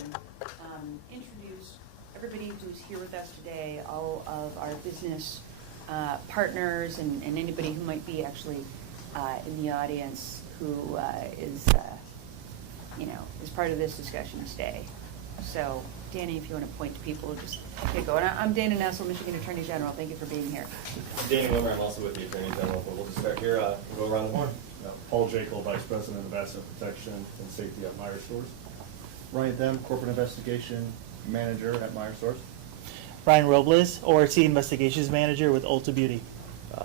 and introduce everybody who's here with us today, all of our business partners and anybody who might be actually in the audience who is part of this discussion today. So, Danny, if you want to point to people, just get going. I'm Dana Nessel, Michigan Attorney General. Thank you for being here. I'm Danny Wilmer. I'm also with the Attorney General, but we'll just start here and go around the horn. Paul Jekyll, Vice President of Asset Protection and Safety at Meyer Stores. Ryan Them, Corporate Investigation Manager at Meyer Stores. Ryan Robles, ORT Investigations Manager with Ulta Beauty.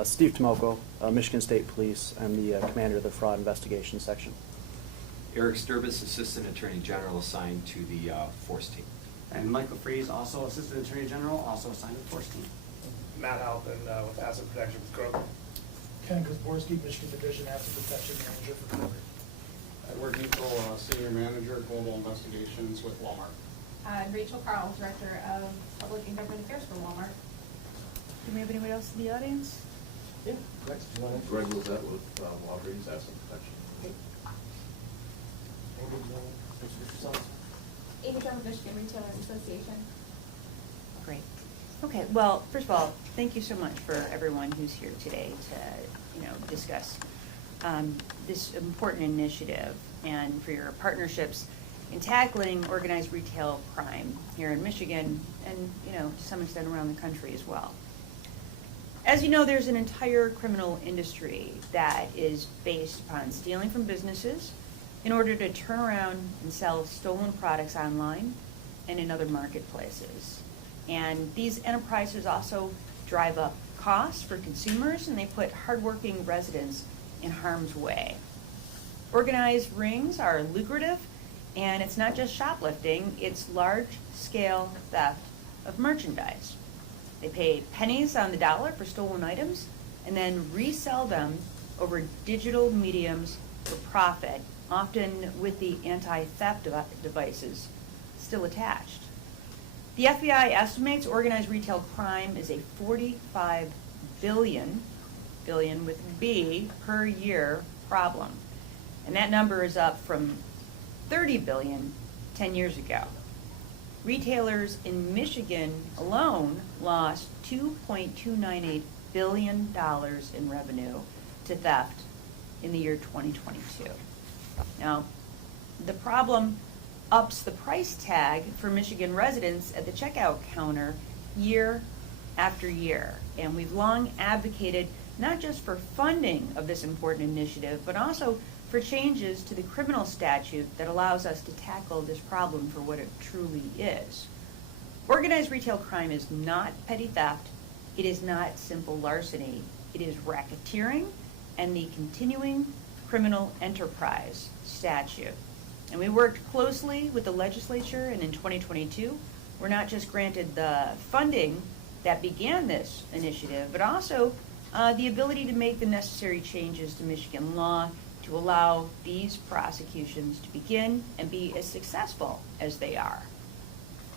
Steve Tomoko, Michigan State Police. I'm the Commander of the Fraud Investigation Section. Eric Sturbis, Assistant Attorney General assigned to the Force Team. And Michael Freeze, also Assistant Attorney General, also assigned to the Force Team. Matt Halpin with Asset Protection with Kroger. Ken Kosborski, Michigan Division Asset Protection Manager for Kroger. Edward Nichol, Senior Manager, Global Investigations with Walmart. Rachel Carl, Director of Public and Government Affairs for Walmart. Do we have anybody else in the audience? Yeah, next. Greg Lizette with Walgreens Asset Protection. Amy Drummond, Michigan Retailers Association. Great. Okay. Well, first of all, thank you so much for everyone who's here today to discuss this important initiative and for your partnerships in tackling organized retail crime here in Michigan and to some extent around the country as well. As you know, there's an entire criminal industry that is based upon stealing from businesses in order to turn around and sell stolen products online and in other marketplaces. And these enterprises also drive up costs for consumers, and they put hardworking residents in harm's way. Organized rings are lucrative, and it's not just shoplifting, it's large-scale theft of merchandise. They pay pennies on the dollar for stolen items and then resell them over digital mediums for profit, often with the anti-theft devices still attached. The FBI estimates organized retail crime is a $45 billion with B per year problem. And that number is up from $30 billion 10 years ago. Retailers in Michigan alone lost $2.298 billion in revenue to theft in the year 2022. Now, the problem ups the price tag for Michigan residents at the checkout counter year after year. And we've long advocated not just for funding of this important initiative, but also for changes to the criminal statute that allows us to tackle this problem for what it truly is. Organized retail crime is not petty theft. It is not simple larceny. It is racketeering and the continuing criminal enterprise statute. And we worked closely with the legislature, and in 2022, we're not just granted the funding that began this initiative, but also the ability to make the necessary changes to Michigan law to allow these prosecutions to begin and be as successful as they are.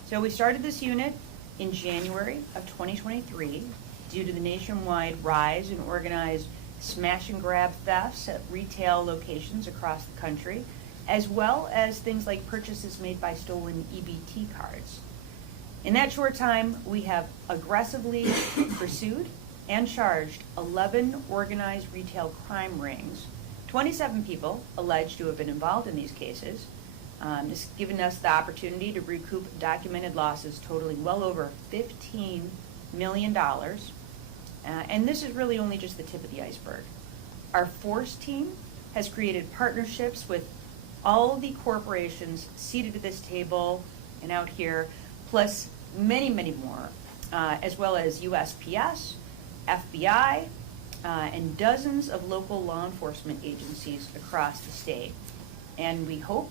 So we started this unit in January of 2023 due to the nationwide rise in organized smash and grab thefts at retail locations across the country, as well as things like purchases made by stolen EBT cards. In that short time, we have aggressively pursued and charged 11 organized retail crime rings, 27 people alleged to have been involved in these cases. This has given us the opportunity to recoup documented losses totaling well over $15 million. And this is really only just the tip of the iceberg. Our Force Team has created partnerships with all the corporations seated at this table and out here, plus many, many more, as well as USPS, FBI, and dozens of local law enforcement agencies across the state. And we hope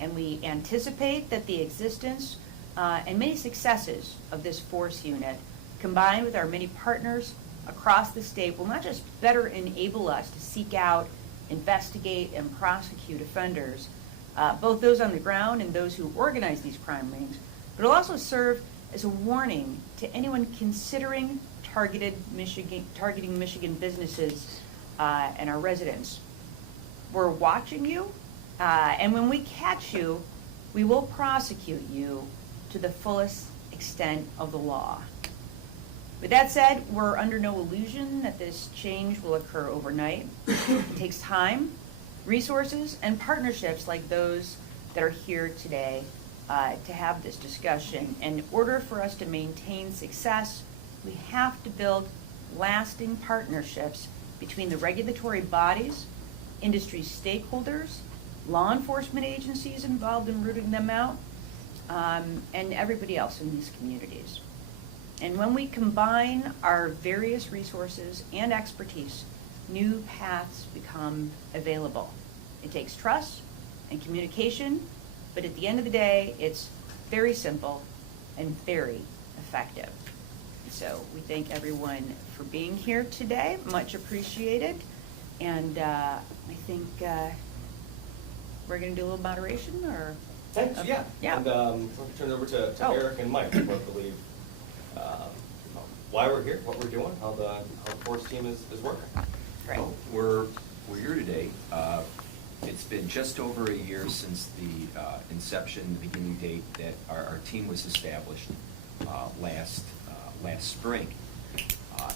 and we anticipate that the existence and many successes of this force unit, combined with our many partners across the state, will not just better enable us to seek out, investigate, and prosecute offenders, both those on the ground and those who organize these crime rings, but it'll also serve as a warning to anyone considering targeting Michigan businesses and our residents. We're watching you, and when we catch you, We will prosecute you to the fullest extent of the law. With that said, we're under no illusion that this change will occur overnight. It takes time, resources, and partnerships like those that are here today to have this discussion. And in order for us to maintain success, we have to build lasting partnerships between the regulatory bodies, industry stakeholders, law enforcement agencies involved in rooting them out, and everybody else in these communities. And when we combine our various resources and expertise, new paths become available. It takes trust and communication, but at the end of the day, it's very simple and very effective. So we thank everyone for being here today, much appreciated. And I think we're gonna do a little moderation, or? Thanks, yeah. Yeah. And we'll turn it over to Oh. Eric and Mike, who both believe why we're here, what we're doing, how the force team is working. Great. Well, we're here today. It's been just over a year since the inception, the beginning date that our team was established last spring.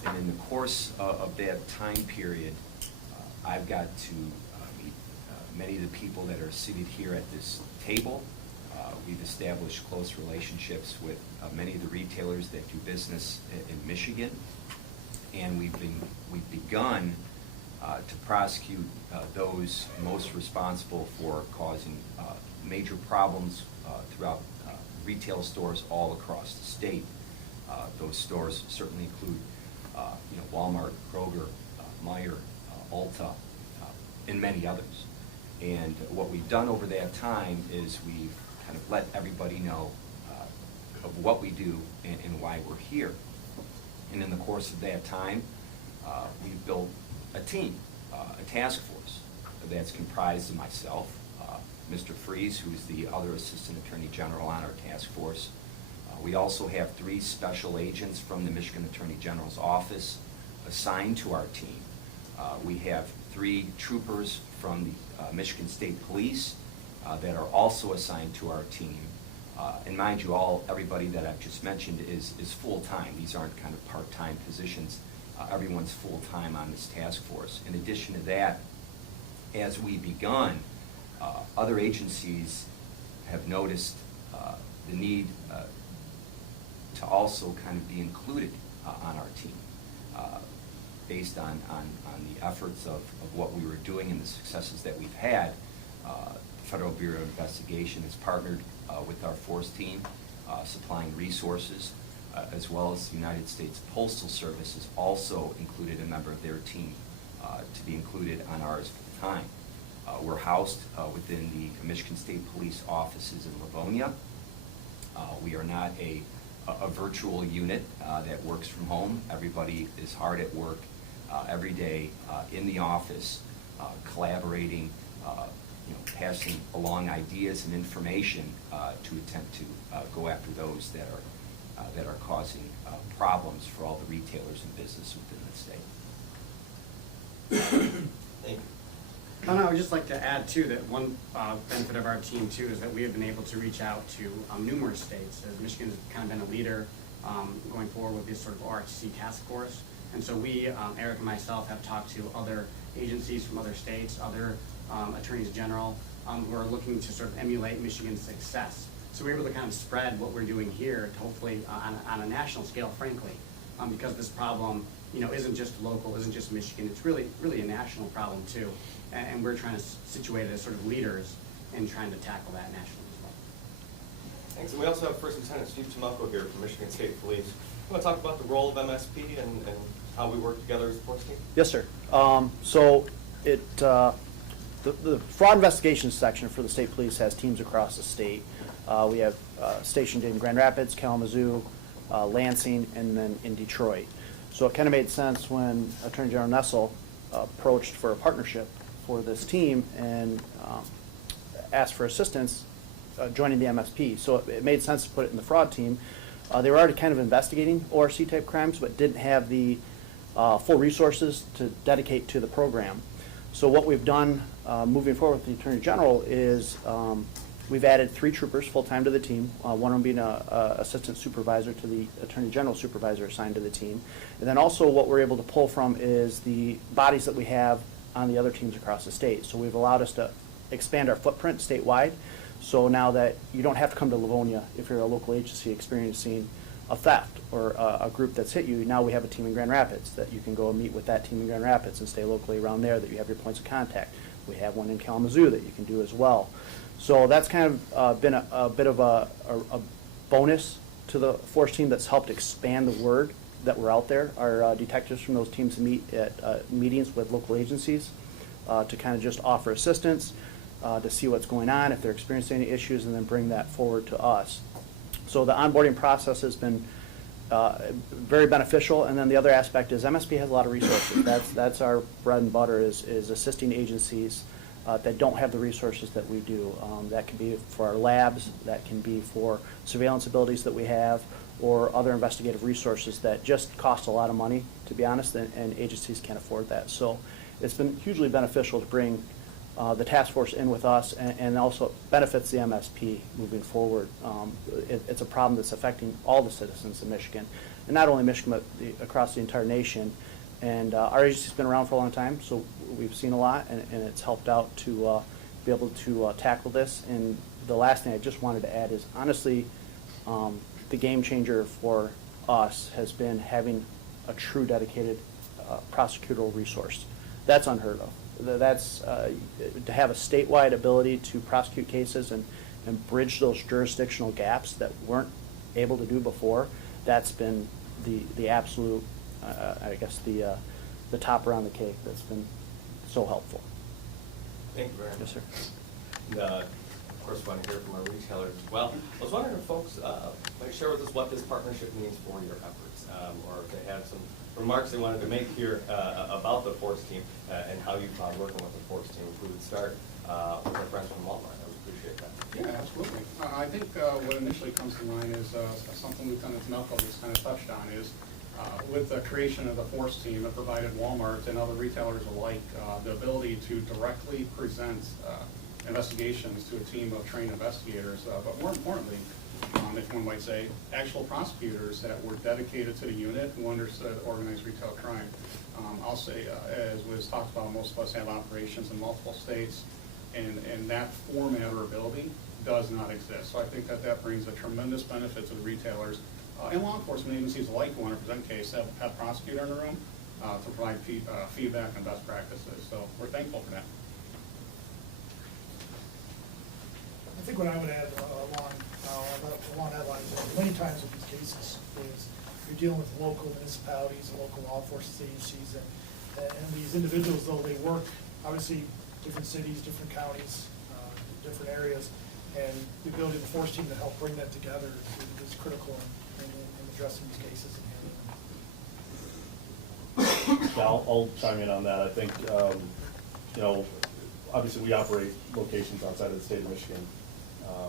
And in the course of that time period, I've got to meet many of the people that are seated here at this table. We've established close relationships with many of the retailers that do business in Michigan, and we've begun to prosecute those most responsible for causing major problems throughout retail stores all across the state. Those stores certainly include Walmart, Kroger, Meijer, Ulta, and many others. And what we've done over that time is we've kind of let everybody know of what we do and why we're here. And in the course of that time, we've built a team, a task force that's comprised of myself, Mr. Freeze, who's the other Assistant Attorney General on our task force. We also have 3 special agents from the Michigan Attorney General's office assigned to our team. We have 3 troopers from the Michigan State Police that are also assigned to our team. And mind you, everybody that I've just mentioned is full-time. These aren't kind of part-time positions. Everyone's full-time on this task force. In addition to that, as we begun, other agencies have noticed the need to also kind of be included on our team based on the efforts of what we were doing and the successes that we've had. The Federal Bureau of Investigation has partnered with our force team, supplying resources, as well as the United States Postal Service has also included a member of their team to be included on ours full time. We're housed within the Michigan State Police offices in Livonia. We are not a virtual unit that works from home. Everybody is hard at work every day in the office, collaborating, passing along ideas and information to attempt to go after those that are causing problems for all the retailers and business within the state. Thank you. And I would just like to add too that one benefit of our team too is that we have been able to reach out to numerous states, as Michigan has kind of been a leader going forward with this sort of RTC task force. And so we, Eric and myself, have talked to other agencies from other states, other attorneys general who are looking to sort of emulate Michigan's success. So we're able to kind of spread what we're doing here to hopefully on a national scale, frankly, because this problem, isn't just local, isn't just Michigan. It's really a national problem too. And we're trying to situate it as sort of leaders in trying to tackle that nationally as well. Thanks. And we also have First Lieutenant Steve Tomoko here from Michigan State Police. You want to talk about the role of MSP and how we work together as a force team? Yes, sir. So the fraud investigations section for the state police has teams across the state. We have stationed in Grand Rapids, Kalamazoo, Lansing, and then in Detroit. So it kind of made sense when Attorney General Nessel approached for a partnership for this team and asked for assistance joining the MSP. So it made sense to put it in the fraud team. They were already kind of investigating ORC type crimes, but didn't have the full resources to dedicate to the program. So what we've done moving forward with the Attorney General is We've added 3 troopers full-time to the team, one of them being a assistant supervisor to the Attorney General supervisor assigned to the team. And then also what we're able to pull from is the bodies that we have on the other teams across the state. So we've allowed us to expand our footprint statewide. So now that you don't have to come to Livonia if you're a local agency experiencing a theft or a group that's hit you, now we have a team in Grand Rapids that you can go and meet with that team in Grand Rapids and stay locally around there, that you have your points of contact. We have one in Kalamazoo that you can do as well. So that's kind of been a bit of a bonus to the force team that's helped expand the word that we're out there. Our detectives from those teams meet at meetings with local agencies to kind of just offer assistance, to see what's going on, if they're experiencing any issues, and then bring that forward to us. So the onboarding process has been very beneficial. And then the other aspect is MSP has a lot of resources. That's our bread and butter is assisting agencies that don't have the resources that we do. That can be for our labs, that can be for surveillance abilities that we have, or other investigative resources that just cost a lot of money, to be honest, and agencies can't afford that. So it's been hugely beneficial to bring the task force in with us, and also benefits the MSP moving forward. It's a problem that's affecting all the citizens of Michigan, and not only Michigan, but across the entire nation. And our agency's been around for a long time, so we've seen a lot, and it's helped out to be able to tackle this. And the last thing I just wanted to add is, honestly, the game changer for us has been having a true dedicated prosecutorial resource. That's unheard of. That's to have a statewide ability to prosecute cases and bridge those jurisdictional gaps that weren't able to do before. That's been the absolute, I guess, the topper on the cake. That's been so helpful. Thank you very much. Yes, sir. And, of course, want to hear from our retailers as well. I was wondering if folks might share with us what this partnership means for your efforts, or if they had some remarks they wanted to make here about the Force team and how you found working with the Force team. If we would start with our friends from Walmart, I would appreciate that. Yeah, absolutely. I think what initially comes to mind is something Lieutenant Nessel just kind of touched on is with the creation of the Force team, it provided Walmart and other retailers alike the ability to directly present investigations to a team of trained investigators, but more importantly, if one might say, actual prosecutors that were dedicated to the unit who understood organized retail crime. I'll say, as was talked about, most of us have operations in multiple states, and that format or ability does not exist. So I think that brings a tremendous benefit to the retailers and law enforcement agencies alike who want to present cases, have a prosecutor in the room to provide feedback and best practices. So we're thankful for that. I think what I would add along that line is many times with these cases is you're dealing with local municipalities and local law enforcement agencies, and these individuals, though they work, obviously, different cities, different counties, different areas, and the ability of the Force team to help bring that together is critical in addressing these cases and handling them. Yeah, I'll chime in on that. I think, obviously we operate locations outside of the state of Michigan,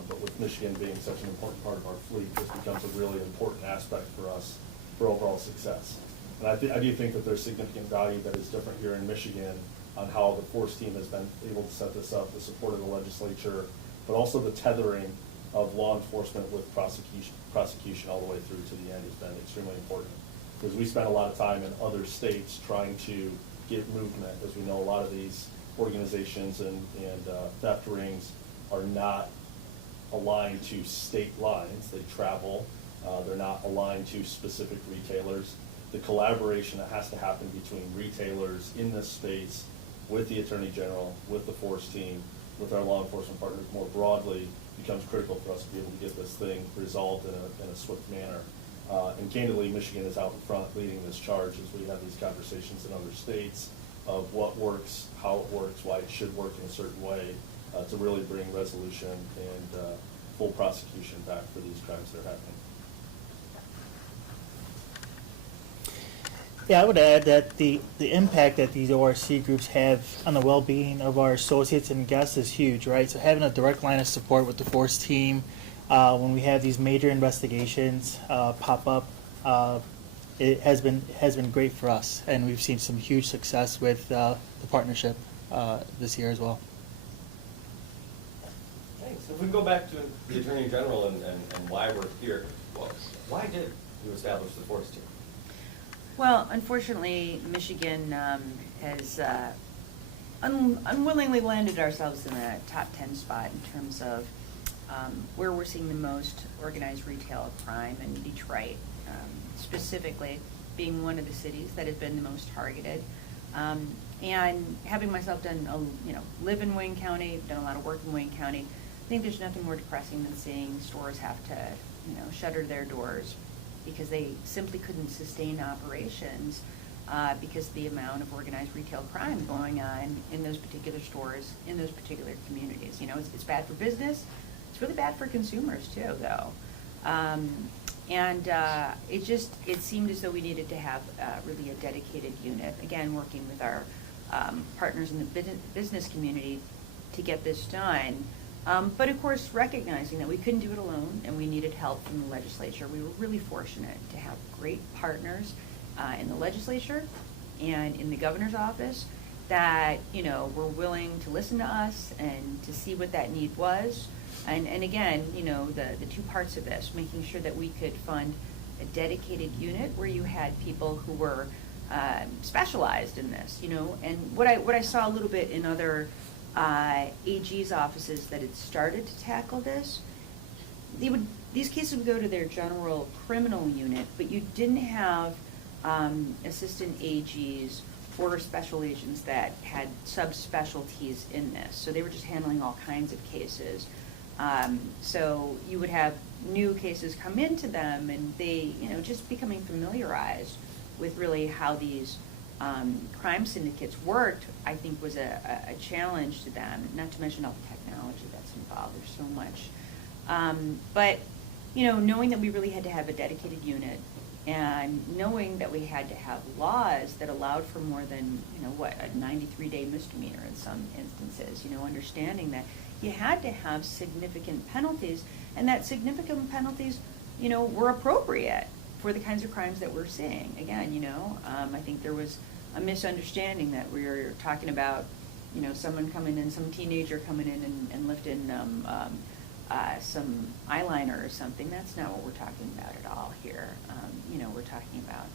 but with Michigan being such an important part of our fleet, this becomes a really important aspect for us for overall success. And I do think that there's significant value that is different here in Michigan on how the Force team has been able to set this up, the support of the legislature, but also the tethering of law enforcement with prosecution all the way through to the end has been extremely important. Because we spend a lot of time in other states trying to get movement, as we know a lot of these organizations and theft rings are not aligned to state lines. They travel. They're not aligned to specific retailers. The collaboration that has to happen between retailers in this space with the Attorney General, with the Force team, with our law enforcement partners more broadly becomes critical for us to be able to get this thing resolved in a swift manner. And candidly, Michigan is out in front leading this charge as we have these conversations in other states of what works, how it works, why it should work in a certain way to really bring resolution and full prosecution back for these crimes that are happening. Yeah, I would add that the impact that these ORC groups have on the well-being of our associates and guests is huge, right? So having a direct line of support with the Force team when we have these major investigations pop up, it has been great for us, and we've seen some huge success with the partnership this year as well. Okay, Okay, so if we go back to the Attorney General and why we're here, well, why did you establish the force team? Well, unfortunately, Michigan has unwillingly landed ourselves in the top 10 spot in terms of where we're seeing the most organized retail crime in Detroit, specifically being one of the cities that has been the most targeted. And having myself live in Wayne County, done a lot of work in Wayne County, I think there's nothing more depressing than seeing stores have to, shutter their doors because they simply couldn't sustain operations because of the amount of organized retail crime going on in those particular stores, in those particular communities. It's bad for business. It's really bad for consumers too, though. It seemed as though we needed to have really a dedicated unit, again, working with our partners in the business community to get this done. But of course, recognizing that we couldn't do it alone and we needed help from the legislature. We were really fortunate to have great partners in the legislature and in the governor's office that, were willing to listen to us and to see what that need was. And again, the two parts of this, making sure that we could fund a dedicated unit where you had people who were specialized in this, and what I saw a little bit in other AG's offices that had started to tackle this, these cases would go to their general criminal unit, but you didn't have assistant AGs or special agents that had subspecialties in this. So they were just handling all kinds of cases. So you would have new cases come into them, and they, just becoming familiarized with really how these crime syndicates worked, I think was a challenge to them, not to mention all the technology that's involved. There's so much. But, knowing that we really had to have a dedicated unit and knowing that we had to have laws that allowed for more than, a 93-day misdemeanor in some instances, understanding that you had to have significant penalties, and that significant penalties, were appropriate for the kinds of crimes that we're seeing. Again, I think there was a misunderstanding that we were talking about, someone coming in, some teenager coming in and lifting some eyeliner or something. That's not what we're talking about at all here. We're talking about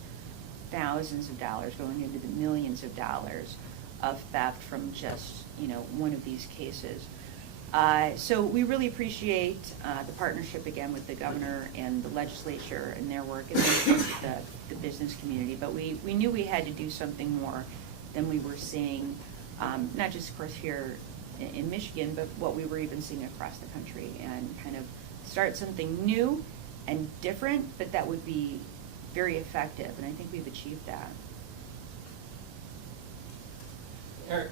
thousands of dollars going into the millions of dollars of theft from just, one of these cases. So we really appreciate the partnership again with the governor and the legislature and their work, and then of course with the business community. But we knew we had to do something more than we were seeing, not just of course here in Michigan, but what we were even seeing across the country, and kind of start something new and different, but that would be very effective, and I think we've achieved that. Eric,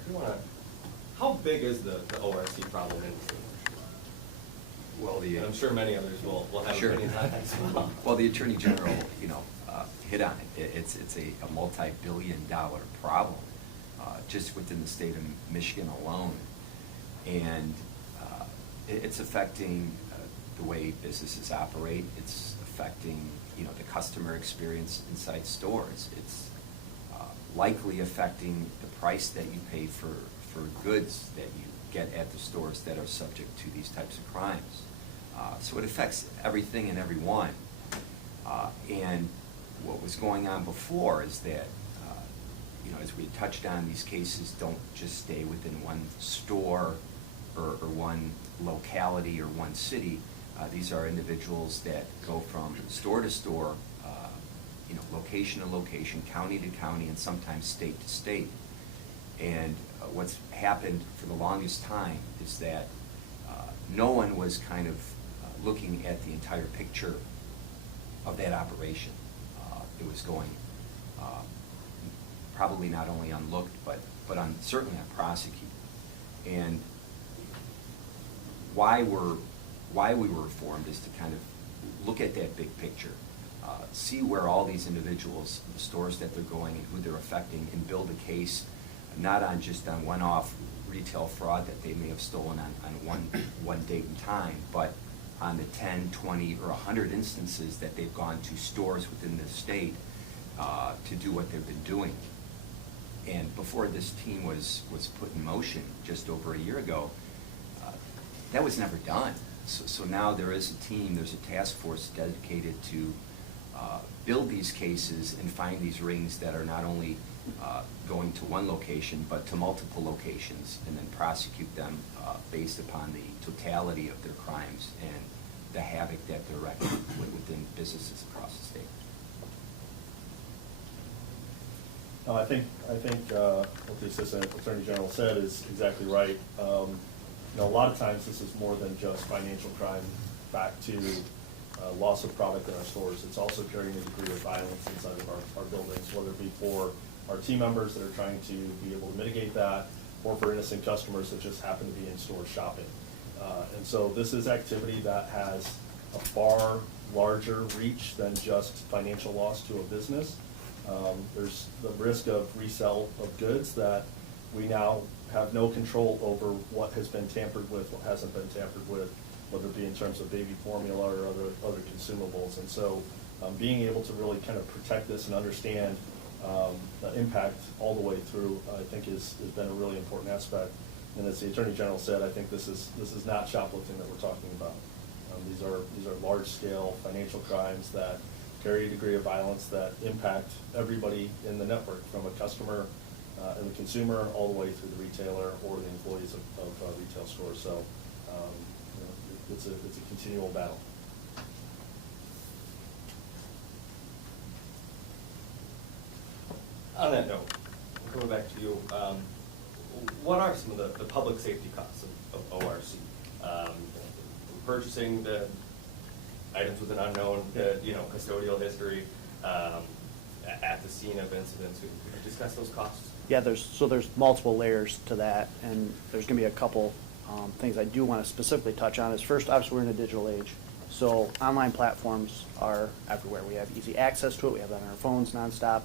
how big is the ORC problem in the state? Well, And I'm sure many others will have Sure. opinions on that as well. Well, the Attorney General, hit on it. It's a multi-billion-dollar problem just within the state of Michigan alone. And it's affecting the way businesses operate. It's affecting, the customer experience inside stores. It's likely affecting the price that you pay for goods that you get at the stores that are subject to these types of crimes. So it affects everything and everyone. And what was going on before is that, as we touched on, these cases don't just stay within one store or one locality or one city. These are individuals that go from store to store, location to location, county to county, and sometimes state to state. And what's happened for the longest time is that no one was kind of looking at the entire picture of that operation. It was going probably not only unlooked, but certainly unprosecuted. And why we were formed is to kind of look at that big picture, see where all these individuals, the stores that they're going and who they're affecting, and build a case not on just on one-off retail fraud that they may have stolen on one date and time, but on the 10, 20, or 100 instances that they've gone to stores within the state to do what they've been doing. And before this team was put in motion just over a year ago, that was never done. So now there is a team, there's a task force dedicated to build these cases and find these rings that are not only going to one location, but to multiple locations, and then prosecute them based upon the totality of their crimes and the havoc that they're wrecking within businesses across the state. No, I think what the Assistant Attorney General said is exactly right. A lot of times this is more than just financial crime back to loss of product in our stores. It's also carrying a degree of violence inside of our buildings, whether it be for our team members that are trying to be able to mitigate that, or for innocent customers that just happen to be in store shopping. And so this is activity that has a far larger reach than just financial loss to a business. There's the risk of resale of goods that we now have no control over what has been tampered with, what hasn't been tampered with, whether it be in terms of baby formula or other consumables. And so being able to really kind of protect this and understand the impact all the way through, I think has been a really important aspect. And as the Attorney General said, I think this is not shoplifting that we're talking about. These are large-scale financial crimes that carry a degree of violence that impact everybody in the network, from a customer and the consumer all the way through the retailer or the employees of retail stores. So it's a continual battle. On that note, coming back to you, what are some of the public safety costs of ORC? Purchasing the items with an unknown, custodial history, at the scene of incidents. Could you discuss those costs? Yeah, there's multiple layers to that, and there's going to be a couple things I do want to specifically touch on. Is first, obviously, we're in a digital age, so online platforms are everywhere. We have easy access to it. We have it on our phones nonstop.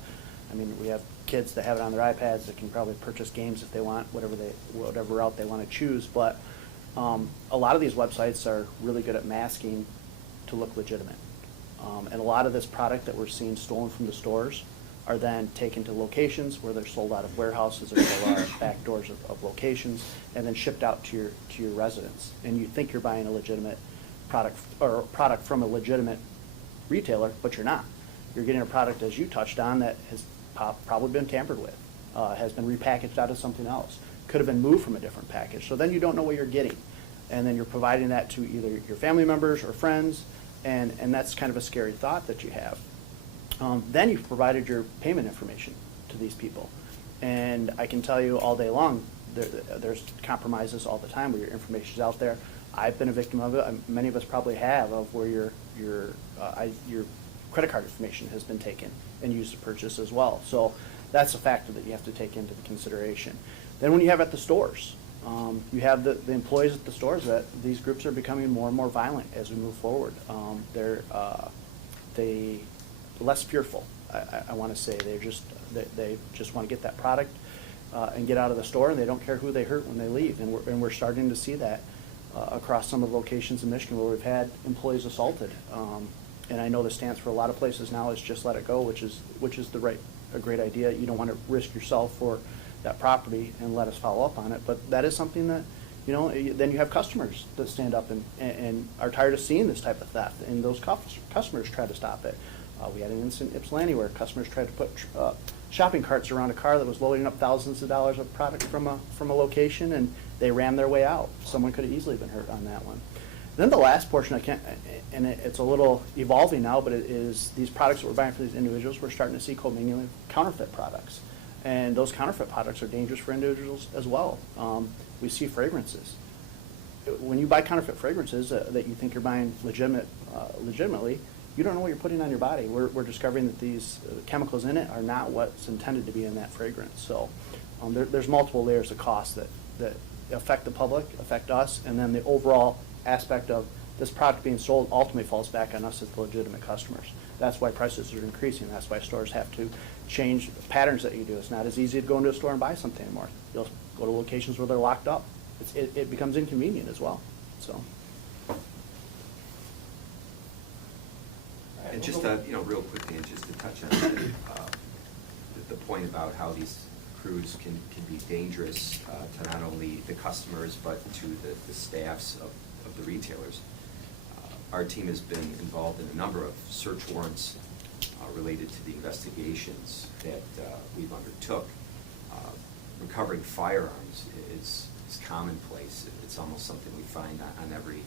I mean, we have kids that have it on their iPads that can probably purchase games if they want, whatever route they want to choose. But a lot of these websites are really good at masking to look legitimate. And a lot of this product that we're seeing stolen from the stores are then taken to locations where they're sold out of warehouses or sold out of back doors of locations, and then shipped out to your residence. And you think you're buying a legitimate product or a product from a legitimate retailer, but you're not. You're getting a product, as you touched on, that has probably been tampered with, has been repackaged out of something else, could have been moved from a different package. So then you don't know what you're getting. And then you're providing that to either your family members or friends, and that's kind of a scary thought that you have. Then you've provided your payment information to these people. And I can tell you all day long, there's compromises all the time where your information's out there. I've been a victim of it. Many of us probably have, of where your credit card information has been taken and used to purchase as well. So that's a factor that you have to take into the consideration. Then when you have at the stores, you have the employees at the stores, that these groups are becoming more and more violent as we move forward. They're less fearful, I want to say. They just want to get that product and get out of the store, and they don't care who they hurt when they leave. And we're starting to see that across some of the locations in Michigan where we've had employees assaulted. And I know the stance for a lot of places now is just let it go, which is a great idea. You don't want to risk yourself for that property and let us follow up on it. But that is something that, then you have customers that stand up and are tired of seeing this type of theft, and those customers try to stop it. We had an incident in Ypsilanti where customers tried to put shopping carts around a car that was loading up thousands of dollars of product from a location, and they ran their way out. Someone could have easily been hurt on that one. Then the last portion, it's a little evolving now, but it is these products that we're buying for these individuals, we're starting to see commingling counterfeit products. And those counterfeit products are dangerous for individuals as well. We see fragrances. When you buy counterfeit fragrances that you think you're buying legitimately, you don't know what you're putting on your body. We're discovering that these chemicals in it are not what's intended to be in that fragrance. So there's multiple layers of costs that affect the public, affect us, and then the overall aspect of this product being sold ultimately falls back on us as the legitimate customers. That's why prices are increasing. That's why stores have to change the patterns that you do. It's not as easy to go into a store and buy something anymore. You'll go to locations where they're locked up. It becomes inconvenient as well. So. And just real quick, Dan, just to touch on the point about how these crews can be dangerous to not only the customers, but to the staffs of the retailers. Our team has been involved in a number of search warrants related to the investigations that we've undertook. Recovering firearms is commonplace. It's almost something we find on every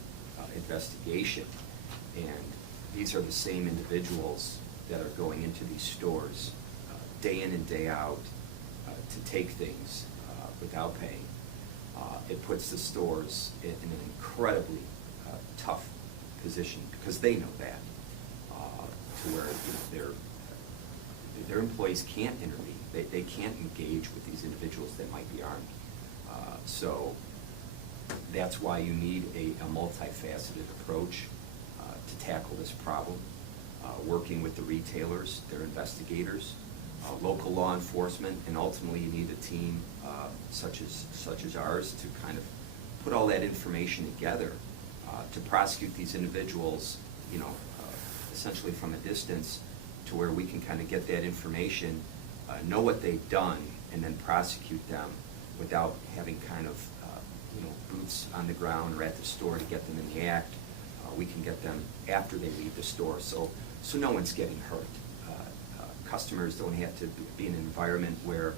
investigation. And these are the same individuals that are going into these stores day in and day out to take things without paying. It puts the stores in an incredibly tough position because they know that, to where their employees can't intervene. They can't engage with these individuals that might be armed. So that's why you need a multifaceted approach to tackle this problem, working with the retailers, their investigators, local law enforcement, and ultimately you need a team such as ours to kind of put all that information together to prosecute these individuals, essentially from a distance, to where we can kind of get that information, know what they've done, and then prosecute them without having kind of boots on the ground or at the store to get them in the act. We can get them after they leave the store, so no one's getting hurt. Customers don't have to be in an environment where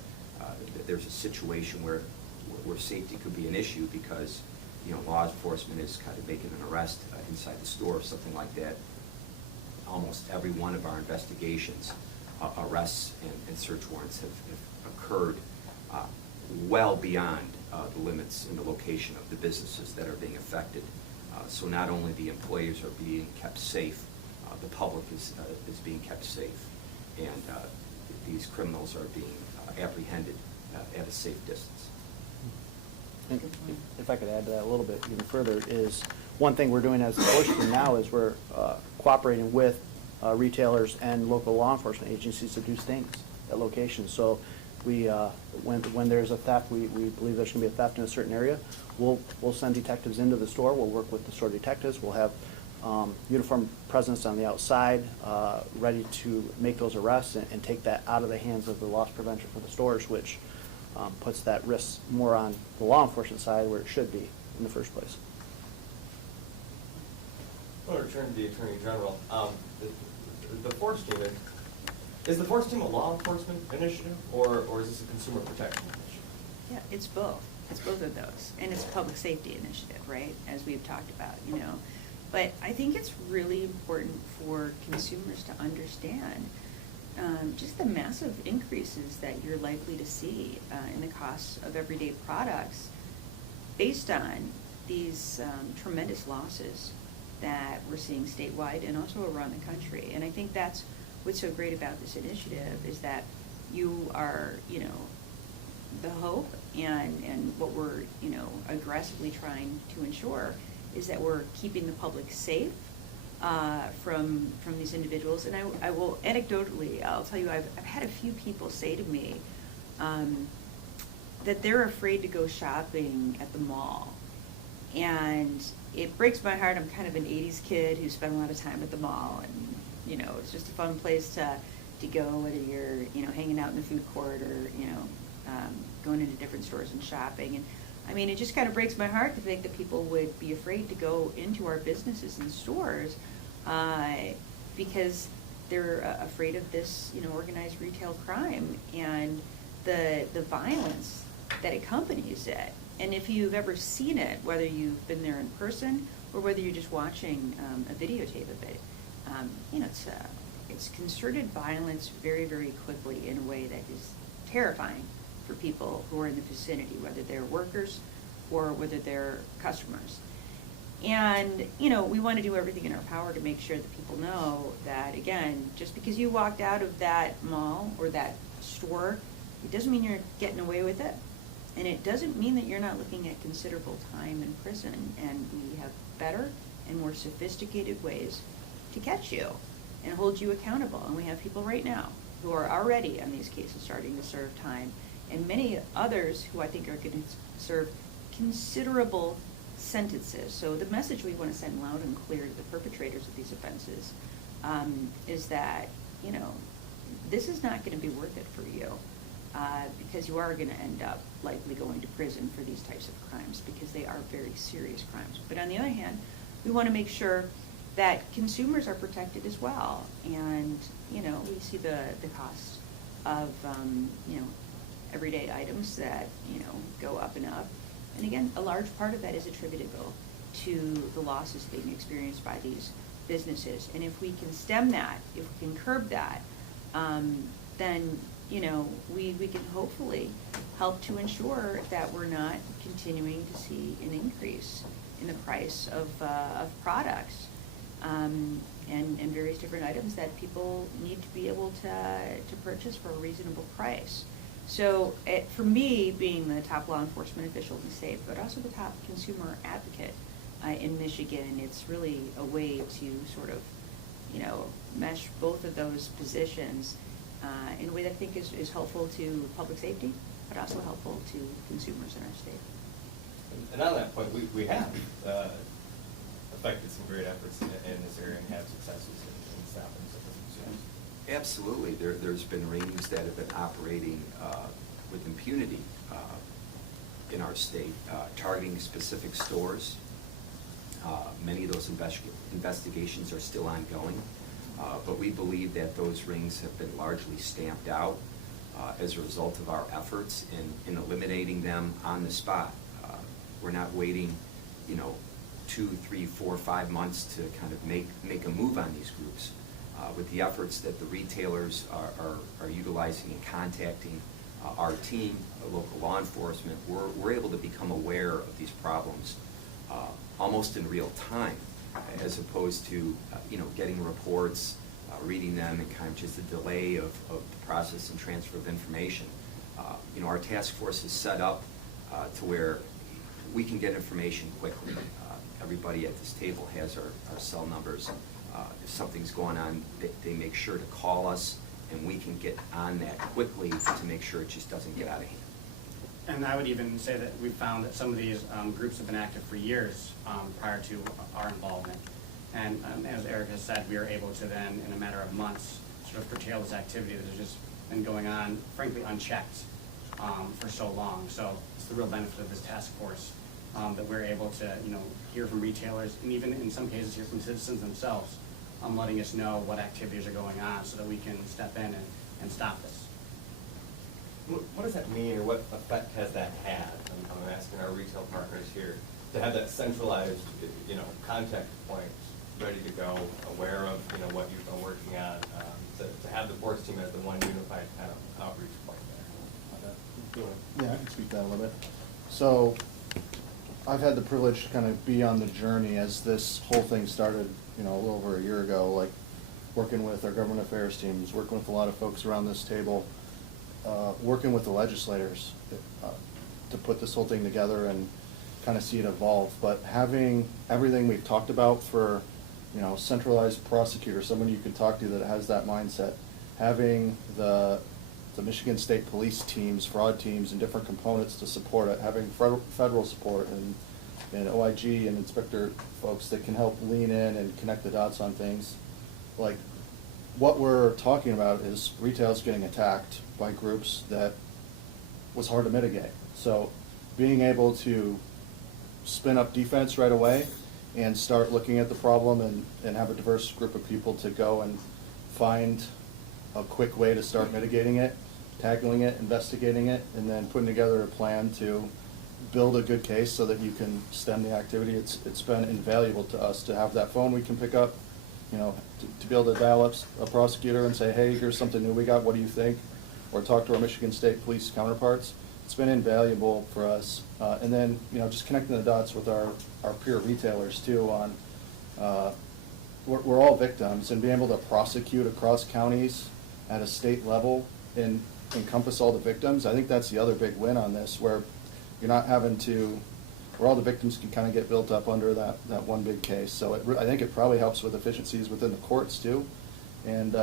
there's a situation where safety could be an issue because law enforcement is kind of making an arrest inside the store or something like that. Almost every one of our investigations, arrests and search warrants have occurred well beyond the limits and the location of the businesses that are being affected. So not only the employees are being kept safe, the public is being kept safe, and these criminals are being apprehended at a safe distance. And if I could add to that a little bit even further, is one thing we're doing as a force team now is we're cooperating with retailers and local law enforcement agencies to do stings at locations. So we, when there's a theft, we believe there's going to be a theft in a certain area, we'll send detectives into the store. We'll work with the store detectives. We'll have uniformed presence on the outside, ready to make those arrests and take that out of the hands of the loss prevention for the stores, which puts that risk more on the law enforcement side where it should be in the first place. I'll return to the Attorney General. The force team, is the force team a law enforcement initiative or is this a consumer protection initiative? Yeah, it's both. It's both of those. And it's a public safety initiative, right, as we've talked about, But I think it's really important for consumers to understand just the massive increases that you're likely to see in the costs of everyday products based on these tremendous losses that we're seeing statewide and also around the country. And I think that's what's so great about this initiative is that you are, the hope and what we're, aggressively trying to ensure is that we're keeping the public safe from these individuals. And I will anecdotally, I'll tell you, I've had a few people say to me that they're afraid to go shopping at the mall. And it breaks my heart. I'm kind of an 80s kid who spent a lot of time at the mall, and it's just a fun place to go, whether you're hanging out in the food court or going into different stores and shopping. And I mean, it just kind of breaks my heart to think that people would be afraid to go into our businesses and stores because they're afraid of this, organized retail crime and the violence that accompanies it. And if you've ever seen it, whether you've been there in person or whether you're just watching a videotape of it, it's concerted violence very, very quickly in a way that is terrifying for people who are in the vicinity, whether they're workers or whether they're customers. And, we want to do everything in our power to make sure that people know that, again, just because you walked out of that mall or that store, it doesn't mean you're getting away with it. And it doesn't mean that you're not looking at considerable time in prison. And we have better and more sophisticated ways to catch you and hold you accountable. And we have people right now who are already on these cases starting to serve time, and many others who I think are going to serve considerable sentences. So the message we want to send loud and clear to the perpetrators of these offenses is that, this is not going to be worth it for you. because you are going to end up likely going to prison for these types of crimes because they are very serious crimes. But on the other hand, we want to make sure that consumers are protected as well. And, you know, we see the cost of, you know, everyday items that, you know, go up and up. And again, a large part of that is attributable to the losses being experienced by these businesses. And if we can stem that, if we can curb that, then, you know, we can hopefully help to ensure that we're not continuing to see an increase in the price of products and various different items that people need to be able to purchase for a reasonable price. So for me, being the top law enforcement official in the state, but also the top consumer advocate in Michigan, it's really a way to sort of, you know, mesh both of those positions in a way that I think is helpful to public safety, but also helpful to consumers in our state. And on that point, we have affected some great efforts in this area and have successes in stopping some of these things. Absolutely. There's been rings that have been operating with impunity in our state, targeting specific stores. Many of those investigations are still ongoing, but we believe that those rings have been largely stamped out as a result of our efforts in eliminating them on the spot. We're not waiting, you know, 2, 3, 4, 5 months to kind of make a move on these groups. With the efforts that the retailers are utilizing and contacting our team, local law enforcement, we're able to become aware of these problems almost in real time, as opposed to you know, getting reports, reading them, and kind of just a delay of the process and transfer of information. You know, our task force is set up to where we can get information quickly. Everybody at this table has our cell numbers. If something's going on, they make sure to call us, and we can get on that quickly to make sure it just doesn't get out of hand. And I would even say that we've found that some of these groups have been active for years prior to our involvement. And as Eric has said, we are able to then, in a matter of months, sort of curtail this activity that has just been going on, frankly, unchecked for so long. So it's the real benefit of this task force that we're able to, you know, hear from retailers, and even in some cases hear from citizens themselves, letting us know what activities are going on so that we can step in and stop this. What does that mean, or what effect has that had? I'm asking our retail partners here to have that centralized, you know, contact point ready to go, aware of, you know, what you've been working on, to have the force team as the one unified kind of outreach point there. Yeah, I can speak to that a little bit. So I've had the privilege to kind of be on the journey as this whole thing started, you know, a little over a year ago, like working with our government affairs teams, working with a lot of folks around this table, working with the legislators to put this whole thing together and kind of see it evolve. But having everything we've talked about for, you know, centralized prosecutor, someone you can talk to that has that mindset, having the Michigan State Police teams, fraud teams, and different components to support it, having federal support and OIG and inspector folks that can help lean in and connect the dots on things. Like, what we're talking about is retail's getting attacked by groups that was hard to mitigate. So being able to spin up defense right away and start looking at the problem and have a diverse group of people to go and find a quick way to start mitigating it, tackling it, investigating it, and then putting together a plan to build a good case so that you can stem the activity. It's been invaluable to us to have that phone we can pick up, you know, to be able to dial up a prosecutor and say, hey, here's something new we got, what do you think? Or talk to our Michigan State Police counterparts. It's been invaluable for us. And then, you know, just connecting the dots with our peer retailers too on, we're all victims, and being able to prosecute across counties at a state level and encompass all the victims, I think that's the other big win on this, where you're not having to, where all the victims can kind of get built up under that one big case. So I think it probably helps with efficiencies within the courts too. And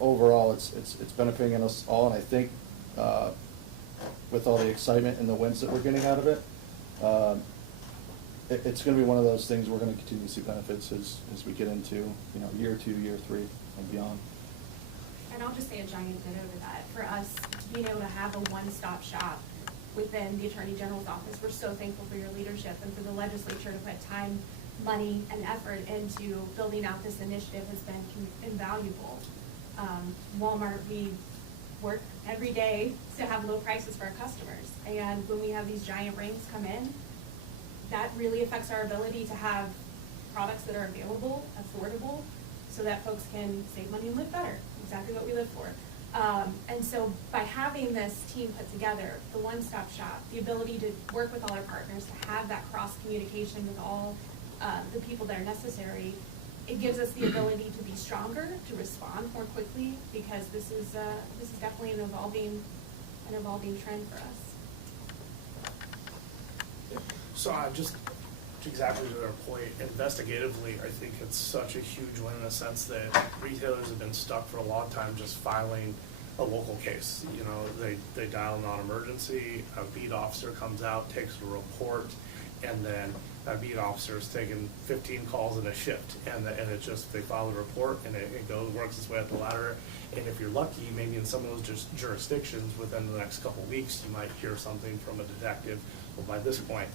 overall, it's benefiting us all, and I think with all the excitement and the wins that we're getting out of it, it's going to be one of those things we're going to continue to see benefits as we get into, you know, year 2, year 3, and beyond. and I'll just say a giant ditto to that. For us, being able to have a one-stop shop within the Attorney General's office, we're so thankful for your leadership and for the legislature to put time, money, and effort into building out this initiative has been invaluable. Walmart, we work every day to have low prices for our customers, and when we have these giant rings come in, that really affects our ability to have products that are available, affordable, so that folks can save money and live better, exactly what we live for. And so by having this team put together, the one-stop shop, the ability to work with all our partners, to have that cross-communication with all the people that are necessary, it gives us the ability to be stronger, to respond more quickly, because this is definitely an evolving trend for us. So just exactly to their point, investigatively, I think it's such a huge win in the sense that retailers have been stuck for a long time just filing a local case. You know, they dial non-emergency, a beat officer comes out, takes a report, and then that beat officer is taking 15 calls in a shift, and it's just, they file a report, and it goes, works its way up the ladder. And if you're lucky, maybe in some of those just jurisdictions, within the next couple of weeks, you might hear something from a detective. Well, by this point,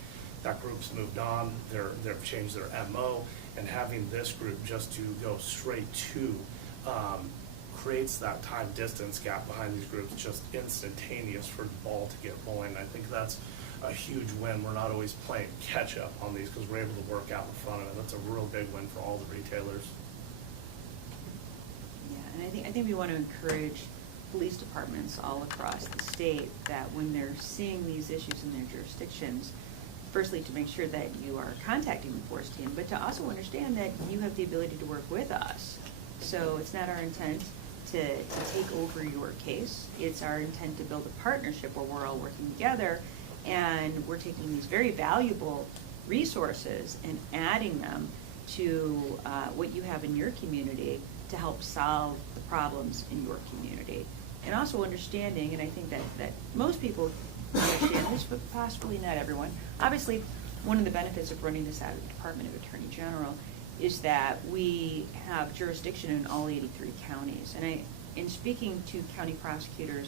that group's moved on, they've changed their MO, and having this group just to go straight to creates that time distance gap behind these groups, just instantaneous for the ball to get rolling. I think that's a huge win. We're not always playing catch up on these because we're able to work out in front of it. That's a real big win for all the retailers. Yeah, and I think we want to encourage police departments all across the state that when they're seeing these issues in their jurisdictions, firstly, to make sure that you are contacting the force team, but to also understand that you have the ability to work with us. So it's not our intent to take over your case. It's our intent to build a partnership where we're all working together, and we're taking these very valuable resources and adding them to what you have in your community to help solve the problems in your community. And also understanding, and I think that most people understand this, but possibly not everyone. Obviously, one of the benefits of running this out of the Department of Attorney General is that we have jurisdiction in all 83 counties. And in speaking to county prosecutors,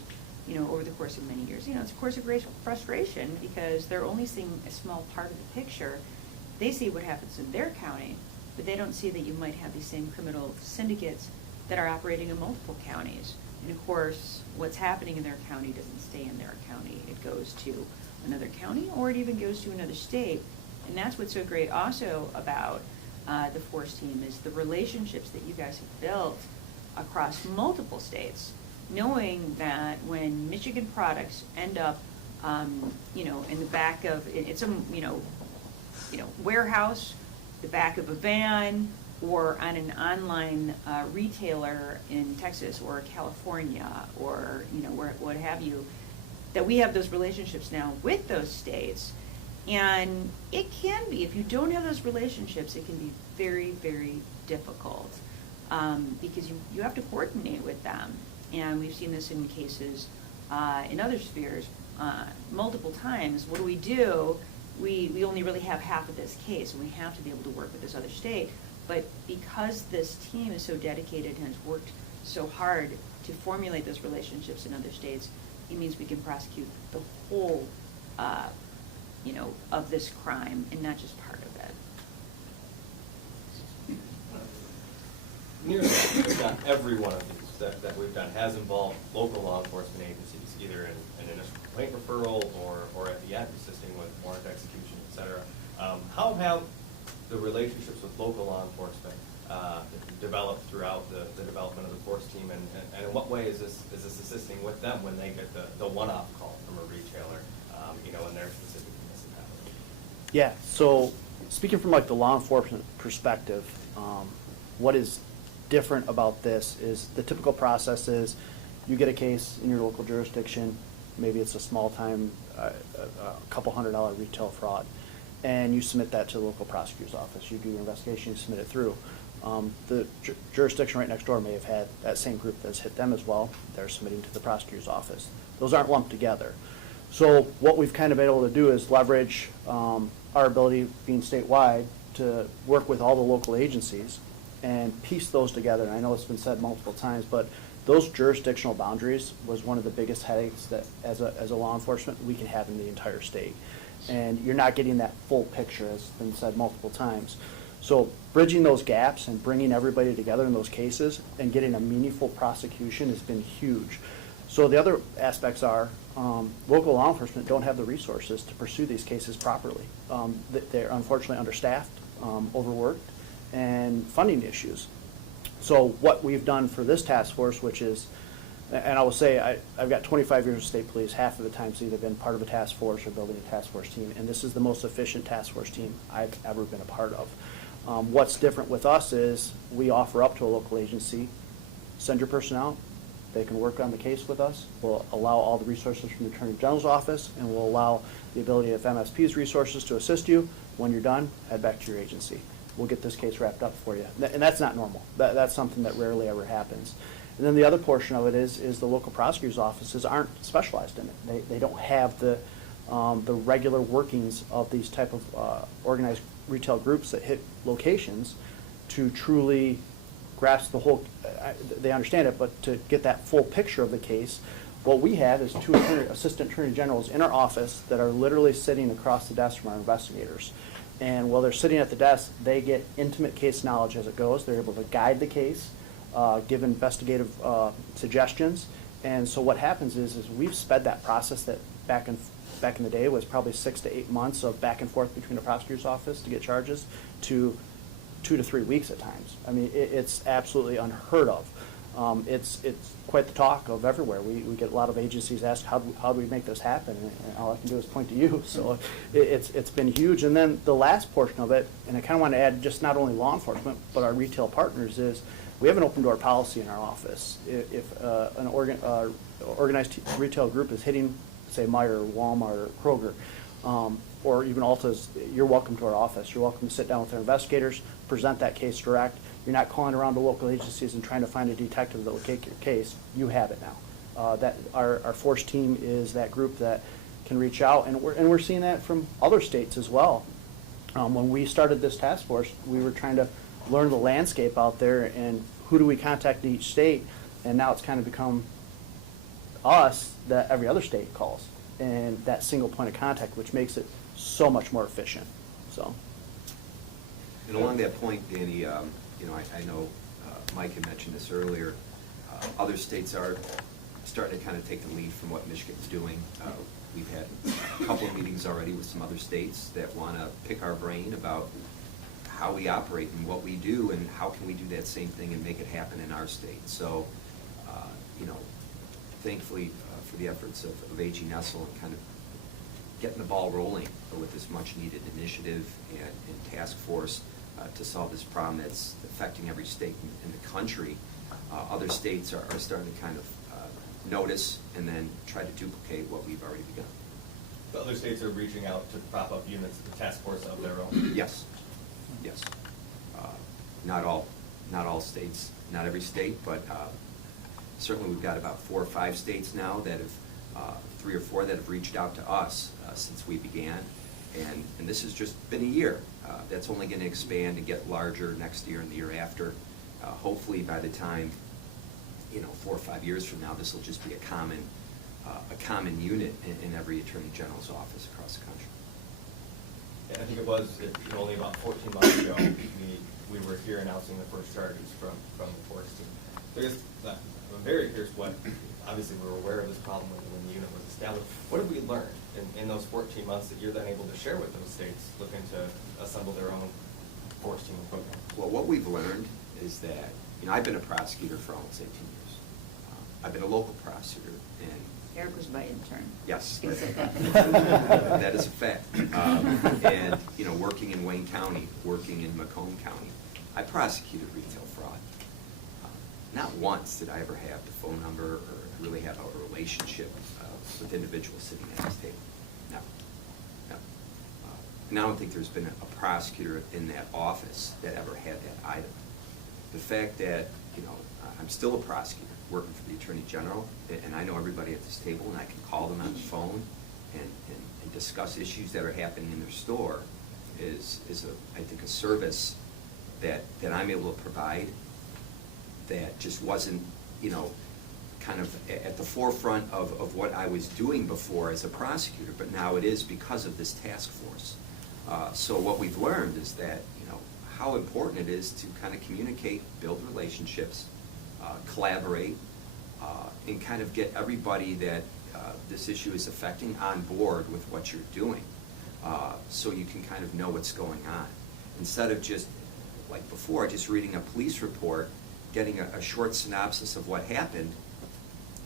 over the course of many years, it's a course of great frustration because they're only seeing a small part of the picture. They see what happens in their county, but they don't see that you might have these same criminal syndicates that are operating in multiple counties. And of course, what's happening in their county doesn't stay in their county. It goes to another county, or it even goes to another state. And that's what's so great also about the force team is the relationships that you guys have built across multiple states, knowing that when Michigan products end up, in the back of, it's a, warehouse, the back of a van, or on an online retailer in Texas or California or, what have you, that we have those relationships now with those states. And it can be, if you don't have those relationships, it can be very, very difficult because you have to coordinate with them. And we've seen this in cases in other spheres multiple times. What do? We only really have half of this case, and we have to be able to work with this other state. But because this team is so dedicated and has worked so hard to formulate those relationships in other states, it means we can prosecute the whole, of this crime and not just part of it. Nearly, if not every one of these that we've done has involved local law enforcement agencies, either in an initial complaint referral or at the end assisting with warrant execution, et cetera. How have the relationships with local law enforcement developed throughout the development of the force team, and in what way is this assisting with them when they get the one-off call from a retailer, in their specific municipality? Yeah, so speaking from like the law enforcement perspective, what is different about this is the typical process is you get a case in your local jurisdiction, maybe it's a small time, a couple $100 retail fraud, and you submit that to the local prosecutor's office. You do your investigation, you submit it through. The jurisdiction right next door may have had that same group that's hit them as well. They're submitting to the prosecutor's office. Those aren't lumped together. So what we've kind of been able to do is leverage our ability, being statewide, to work with all the local agencies and piece those together. And I know it's been said multiple times, but those jurisdictional boundaries was one of the biggest headaches that, as a law enforcement, we can have in the entire state. And you're not getting that full picture, as has been said multiple times. So bridging those gaps and bringing everybody together in those cases and getting a meaningful prosecution has been huge. So the other aspects are local law enforcement don't have the resources to pursue these cases properly. They're unfortunately understaffed, overworked, and funding issues. So what we've done for this task force, which is, and I will say, I've got 25 years of state police. Half of the time it's either been part of a task force or building a task force team, and this is the most efficient task force team I've ever been a part of. What's different with us is we offer up to a local agency, send your personnel, they can work on the case with us. We'll allow all the resources from the Attorney General's office, and we'll allow the ability of MSP's resources to assist you. When you're done, head back to your agency. We'll get this case wrapped up for you. And that's not normal. That's something that rarely ever happens. And then the other portion of it is the local prosecutor's offices aren't specialized in it. They don't have the regular workings of these type of organized retail groups that hit locations to truly grasp the whole, they understand it, but to get that full picture of the case, what we have is two assistant attorney generals in our office that are literally sitting across the desk from our investigators. And while they're sitting at the desk, they get intimate case knowledge as it goes. They're able to guide the case, give investigative suggestions. And so what happens is we've sped that process that back in the day was probably 6 to 8 months of back and forth between the prosecutor's office to get charges to 2 to 3 weeks at times. I mean, it's absolutely unheard of. It's quite the talk of everywhere. We get a lot of agencies ask, how do we make this happen? And all I can do is point to you. So it's been huge. And then the last portion of it, and I kind of want to add just not only law enforcement, but our retail partners, is we have an open door policy in our office. If an organized retail group is hitting, say, Meijer, or Walmart, or Kroger, or even Alta's, you're welcome to our office. You're welcome to sit down with our investigators, present that case direct. You're not calling around to local agencies and trying to find a detective that will take your case. You have it now. That our force team is that group that can reach out, and we're seeing that from other states as well. When we started this task force, we were trying to learn the landscape out there and who do we contact in each state, and now it's kind of become us that every other state calls, and that single point of contact, which makes it so much more efficient. So. And along that point, Danny, I know Mike had mentioned this earlier. Other states are starting to kind of take the lead from what Michigan's doing. We've had a couple of meetings already with some other states that want to pick our brain about how we operate and what we do and how can we do that same thing and make it happen in our state. So, thankfully for the efforts of AG Nessel and kind of getting the ball rolling with this much needed initiative and task force to solve this problem that's affecting every state in the country. Other states are starting to kind of notice and then try to duplicate what we've already begun. The other states are reaching out to prop up units, the task force of their own? Yes, yes. Not all states, not every state, but certainly we've got about 4 or 5 states now that have, 3 or 4 that have reached out to us since we began. And this has just been a year. That's only going to expand and get larger next year and the year after. Hopefully by the time, 4 or 5 years from now, this will just be a common unit in every Attorney General's office across the country. Yeah, I think it was only about 14 months ago we were here announcing the first charges from the force team. I'm very curious what, obviously we were aware of this problem when the unit was established. What have we learned in those 14 months that you're then able to share with those states looking to assemble their own force team equipment? Well, what we've learned is that, I've been a prosecutor for almost 18 years. I've been a local prosecutor, and Eric was my intern. yes, Just gonna say that. That is a fact. And, working in Wayne County, working in Macomb County, I prosecuted retail fraud. Not once did I ever have the phone number or really have a relationship with individuals sitting at this table. No. And I don't think there's been a prosecutor in that office that ever had that item. The fact that, I'm still a prosecutor working for the Attorney General, and I know everybody at this table, and I can call them on the phone and discuss issues that are happening in their store is I think a service that I'm able to provide that just wasn't, kind of at the forefront of what I was doing before as a prosecutor, but now it is because of this task force. So what we've learned is that, how important it is to kind of communicate, build relationships, collaborate, and kind of get everybody that this issue is affecting on board with what you're doing, so you can kind of know what's going on. Instead of just, like before, just reading a police report, getting a short synopsis of what happened,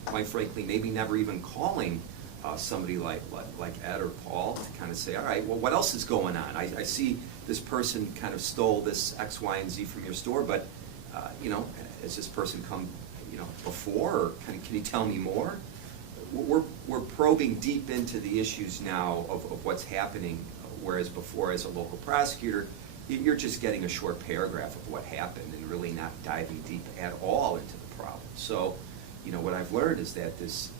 quite frankly, maybe never even calling somebody like Ed or Paul to kind of say, all right, well, what else is going on? I see this person kind of stole this X, Y, and Z from your store, but, has this person come, before, or can you tell me more? We're probing deep into the issues now of what's happening, whereas before, as a local prosecutor, you're just getting a short paragraph of what happened and really not diving deep at all into the problem. So, what I've learned is that this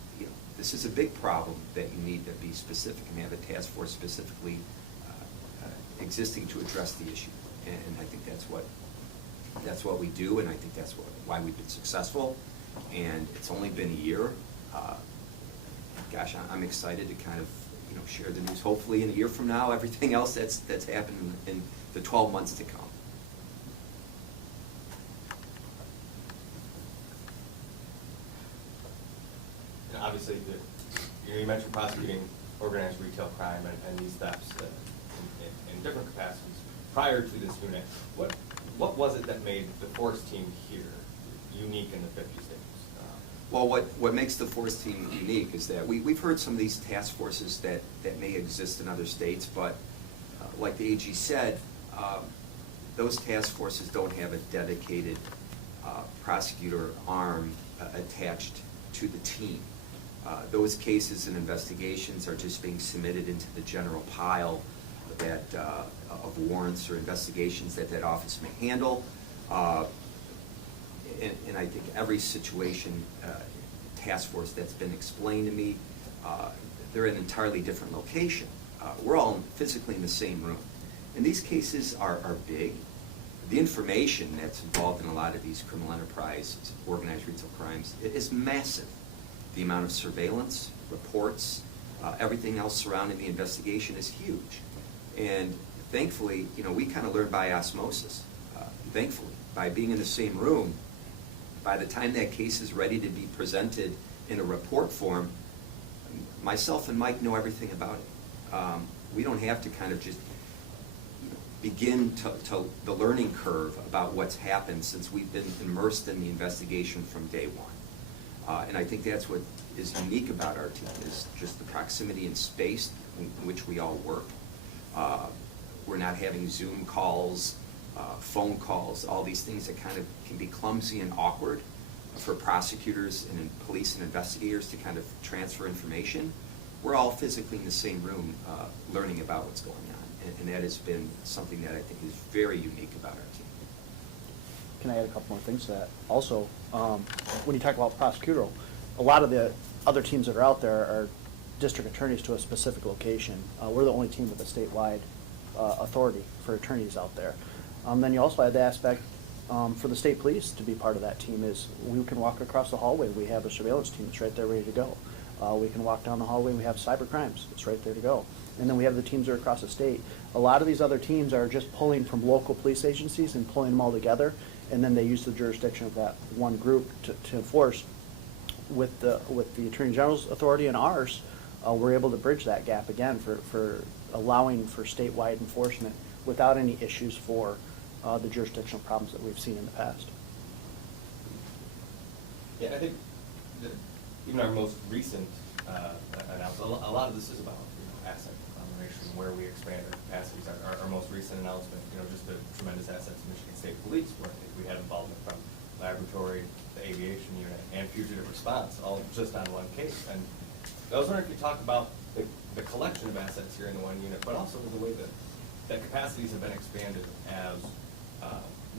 is a big problem that you need to be specific and have a task force specifically existing to address the issue. And I think that's what we do, and I think that's why we've been successful. And it's only been a year. Gosh, I'm excited to kind of share the news. Hopefully, in a year from now, everything else that's happened in the 12 months to come. Obviously, you mentioned prosecuting organized retail crime and these thefts in different capacities. Prior to this unit, what was it that made the force team here unique in the 50 states? Well, what makes the force team unique is that we've heard some of these task forces that may exist in other states, but like the AG said, those task forces don't have a dedicated prosecutor arm attached to the team. Those cases and investigations are just being submitted into the general pile of warrants or investigations that office may handle. And I think every situation, task force that's been explained to me, they're in an entirely different location. We're all physically in the same room. And these cases are big. The information that's involved in a lot of these criminal enterprises, organized retail crimes, is massive. The amount of surveillance, reports, everything else surrounding the investigation is huge. And thankfully, we kind of learn by osmosis. Thankfully, by being in the same room, by the time that case is ready to be presented in a report form, myself and Mike know everything about it. We don't have to kind of just begin to the learning curve about what's happened, since we've been immersed in the investigation from day one. And I think that's what is unique about our team, is just the proximity and space in which we all work. We're not having Zoom calls, phone calls, all these things that kind of can be clumsy and awkward for prosecutors and police and investigators to kind of transfer information. We're all physically in the same room learning about what's going on. And that has been something that I think is very unique about our team. Can I add a couple more things to that? Also, when you talk about prosecutorial, a lot of the other teams that are out there are district attorneys to a specific location. We're the only team with a statewide authority for attorneys out there. Then you also have the aspect for the state police to be part of that team is we can walk across the hallway. We have a surveillance team that's right there ready to go. We can walk down the hallway and we have cyber crimes. It's right there to go. And then we have the teams that are across the state. A lot of these other teams are just pulling from local police agencies and pulling them all together, and then they use the jurisdiction of that one group to enforce. With the Attorney General's authority and ours, we're able to bridge that gap again for allowing for statewide enforcement without any issues for the jurisdictional problems that we've seen in the past. Yeah, I think that even our most recent announcement, a lot of this is about asset conglomeration, where we expand our capacities. Our most recent announcement, just the tremendous assets of Michigan State Police, where I think we had involvement from laboratory, the aviation unit, and fugitive response, all just on one case. And I was wondering if you talk about the collection of assets here in the one unit, but also the way that capacities have been expanded as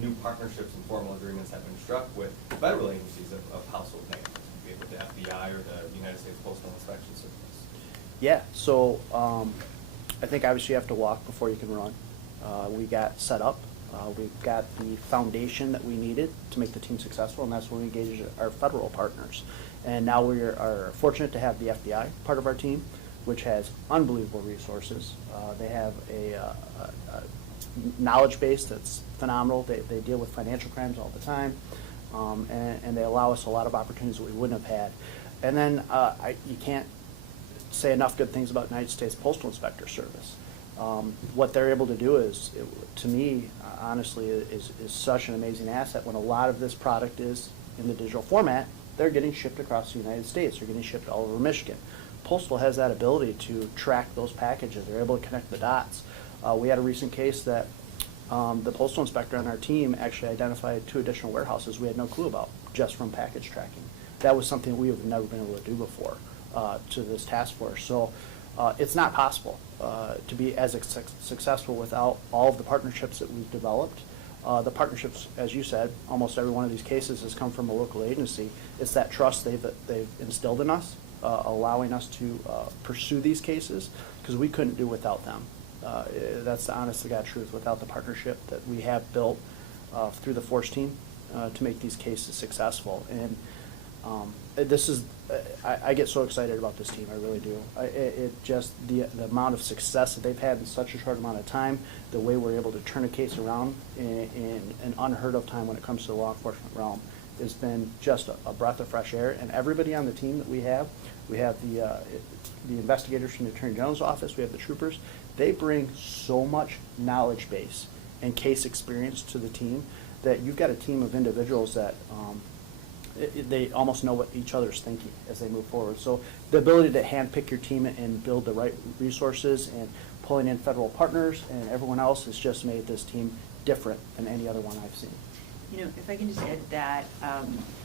new partnerships and formal agreements have been struck with federal agencies of household names, be it with the FBI or the United States Postal Inspection Service. Yeah, so I think obviously you have to walk before you can run. We got set up. We've got the foundation that we needed to make the team successful, and that's when we engaged our federal partners. And now we are fortunate to have the FBI part of our team, which has unbelievable resources. They have a knowledge base that's phenomenal. They deal with financial crimes all the time, and they allow us a lot of opportunities that we wouldn't have had. And then you can't say enough good things about United States Postal Inspector Service. What they're able to do is, to me, honestly, is such an amazing asset. When a lot of this product is in the digital format, they're getting shipped across the United States. They're getting shipped all over Michigan. Postal has that ability to track those packages. They're able to connect the dots. We had a recent case that the postal inspector on our team actually identified 2 additional warehouses we had no clue about just from package tracking. That was something we have never been able to do before to this task force. So it's not possible to be as successful without all of the partnerships that we've developed. The partnerships, as you said, almost every one of these cases has come from a local agency. It's that trust they've instilled in us, allowing us to pursue these cases, because we couldn't do without them. That's the honest to God truth, without the partnership that we have built through the force team to make these cases successful. And this is, I get so excited about this team, I really do. It just, the amount of success that they've had in such a short amount of time, the way we're able to turn a case around in an unheard of time when it comes to the law enforcement realm, has been just a breath of fresh air. And everybody on the team that we have the investigators from the Attorney General's office, we have the troopers. They bring so much knowledge base and case experience to the team that you've got a team of individuals that they almost know what each other's thinking as they move forward. So the ability to handpick your team and build the right resources and pulling in federal partners and everyone else has just made this team different than any other one I've seen. You know, if I can just add that,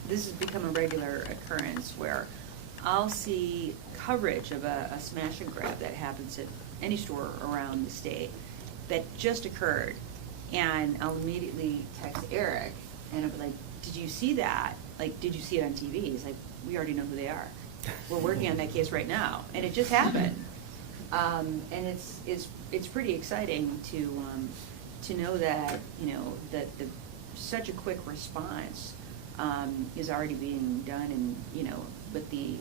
this has become a regular occurrence where I'll see coverage of a smash and grab that happens at any store around the state that just occurred, and I'll immediately text Eric, and I'll be like, did you see that? Like, did you see it on TV? He's like, we already know who they are. We're working on that case right now, and it just happened. And it's pretty exciting to know that, you know, that such a quick response is already being done, and, you know, with the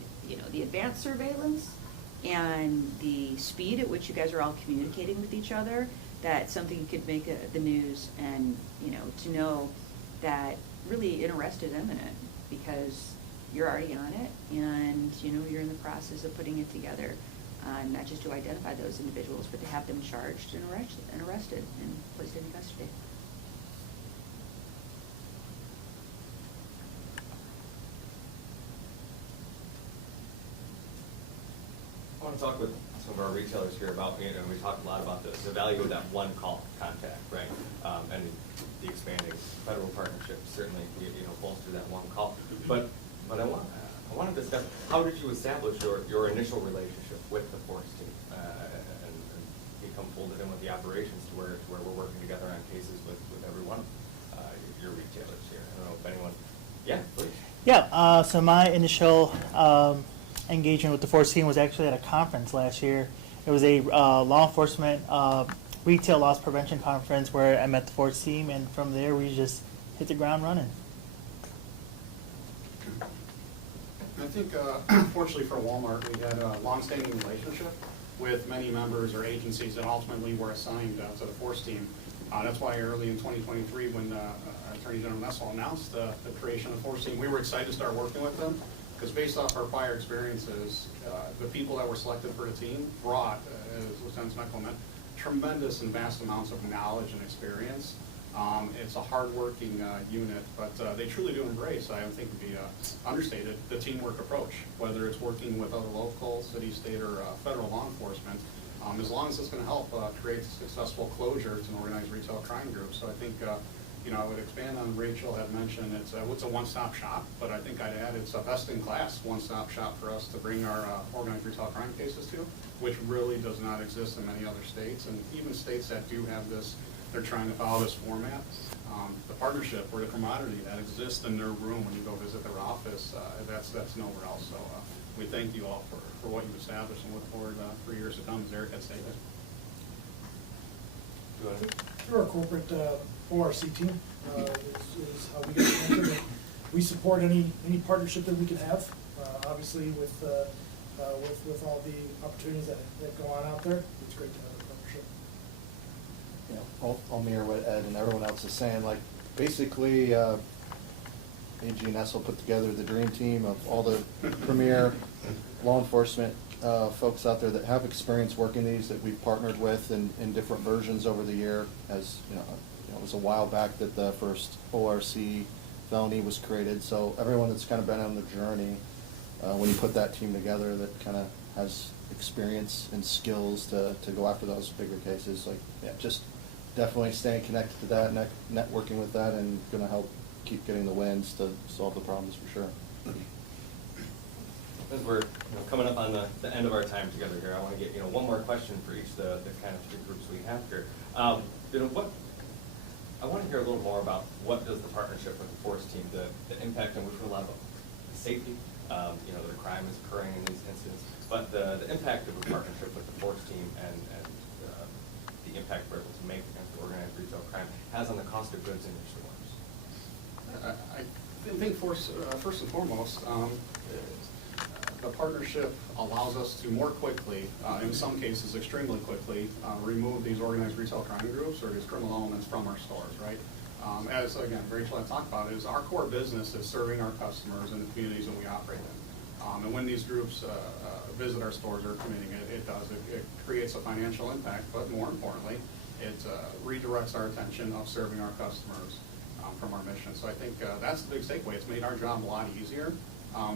advanced surveillance and the speed at which you guys are all communicating with each other, that something could make the news, and, you know, to know that really an arrest is imminent because you're already on it, and, you know, you're in the process of putting it together, not just to identify those individuals, but to have them charged and arrested and placed into custody. I want to talk with some of our retailers here about, you know, we talked a lot about the value of that one call contact, right? And the expanding federal partnerships certainly, you know, bolster that one call. But I want to discuss, how did you establish your initial relationship with the force team and become folded in with the operations to where we're working together on cases with every one of your retailers here? I don't know if anyone, yeah, please. Yeah, so my initial engagement with the force team was actually at a conference last year. It was a law enforcement retail loss prevention conference where I met the force team, and from there we just hit the ground running. I think, fortunately for Walmart, we had a long-standing relationship with many members or agencies that ultimately were assigned to the force team. That's why early in 2023, when Attorney General Nessel announced the creation of the force team, we were excited to start working with them, because based off our prior experiences, the people that were selected for the team brought, as Lieutenant Smeckel meant, tremendous and vast amounts of knowledge and experience. It's a hard-working unit, but they truly do embrace, I think would be understated, the teamwork approach, whether it's working with other local, city, state, or federal law enforcement, as long as it's going to help create successful closure to an organized retail crime group. So I think, you know, I would expand on Rachel had mentioned it's a one-stop shop, but I think I'd add it's a best-in-class one-stop shop for us to bring our organized retail crime cases to, which really does not exist in many other states. And even states that do have this, they're trying to follow this format. The partnership or the camaraderie that exists in their room when you go visit their office, that's nowhere else. So we thank you all for what you've established and look forward for years to come, as Eric had stated. Through our corporate ORC team is how we get connected. We support any partnership that we can have. obviously with all the opportunities that go on out there, it's great to have a partnership. You know, I'll mirror what Ed and everyone else is saying, like, basically, AG Nessel put together the dream team of all the premier law enforcement folks out there that have experience working these, that we've partnered with in different versions over the year. As you know, it was a while back that the first ORC felony was created, so everyone that's kind of been on the journey, when you put that team together, that kind of has experience and skills to go after those bigger cases, like, yeah, just definitely staying connected to that, networking with that, and gonna help keep getting the wins to solve the problems for sure. As we're coming up on the end of our time together here, I want to get one more question for each of the kind of three groups we have here. I want to hear a little more about what does the partnership with the force team, the impact on which we love the safety, the crime is occurring in these incidents, but the impact of a partnership with the force team and the impact we're able to make against organized retail crime has on the cost of goods in your stores. I think first and foremost, the partnership allows us to more quickly, in some cases extremely quickly, remove these organized retail crime groups or these criminal elements from our stores, right? As, again, Rachel had talked about, is our core business is serving our customers in the communities that we operate in. And when these groups visit our stores or committing it creates a financial impact, but more importantly, it redirects our attention of serving our customers from our mission. So I think that's the big takeaway. It's made our job a lot easier,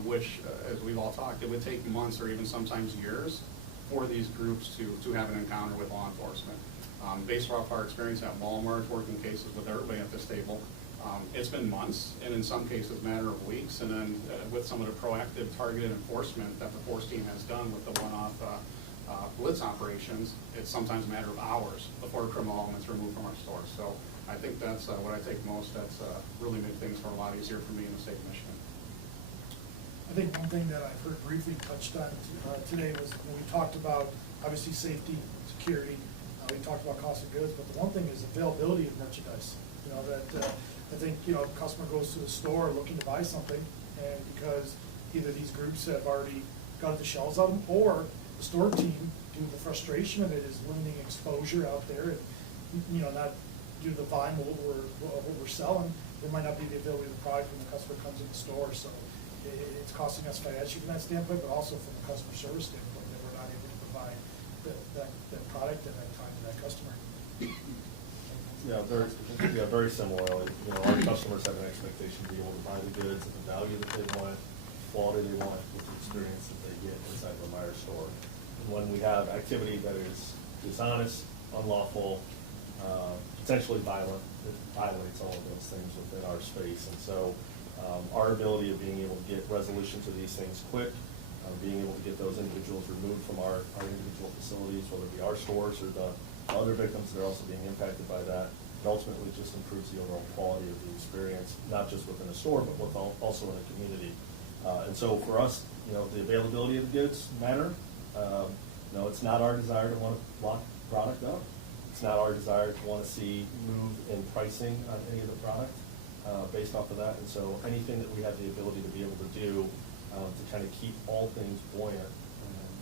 which, as we've all talked, it would take months or even sometimes years for these groups to have an encounter with law enforcement. Based off our experience at Walmart, working cases with everybody at this table, it's been months, and in some cases, a matter of weeks. And then with some of the proactive targeted enforcement that the force team has done with the one-off blitz operations, it's sometimes a matter of hours before criminal elements are removed from our stores. So I think that's what I take most. That's really made things a lot easier for me in the state of Michigan. I think one thing that I've heard briefly touched on today was when we talked about, obviously, safety, security, we talked about cost of goods, but the one thing is availability of merchandise. I think, a customer goes to the store looking to buy something, and because either these groups have already got the shelves of them, or the store team, due to the frustration of it, is limiting exposure out there, and, not due to the volume of what we're selling, there might not be the availability of the product when the customer comes in the store. So it's costing us financially from that standpoint, but also from the customer service standpoint, that we're not able to provide that product at that time to that customer. Yeah, very similarly. Our customers have an expectation to be able to buy the goods at the value that they want, quality they want, with the experience that they get inside the Meyer store. And when we have activity that is dishonest, unlawful, potentially violent, it violates all of those things within our space. And so our ability of being able to get resolution to these things quick, being able to get those individuals removed from our individual facilities, whether it be our stores or the other victims that are also being impacted by that, and ultimately just improves the overall quality of the experience, not just within a store, but also in a community. And so for us, the availability of the goods matter. It's not our desire to want to lock product up. It's not our desire to want to see move in pricing on any of the product based off of that. And so anything that we have the ability to be able to do to kind of keep all things buoyant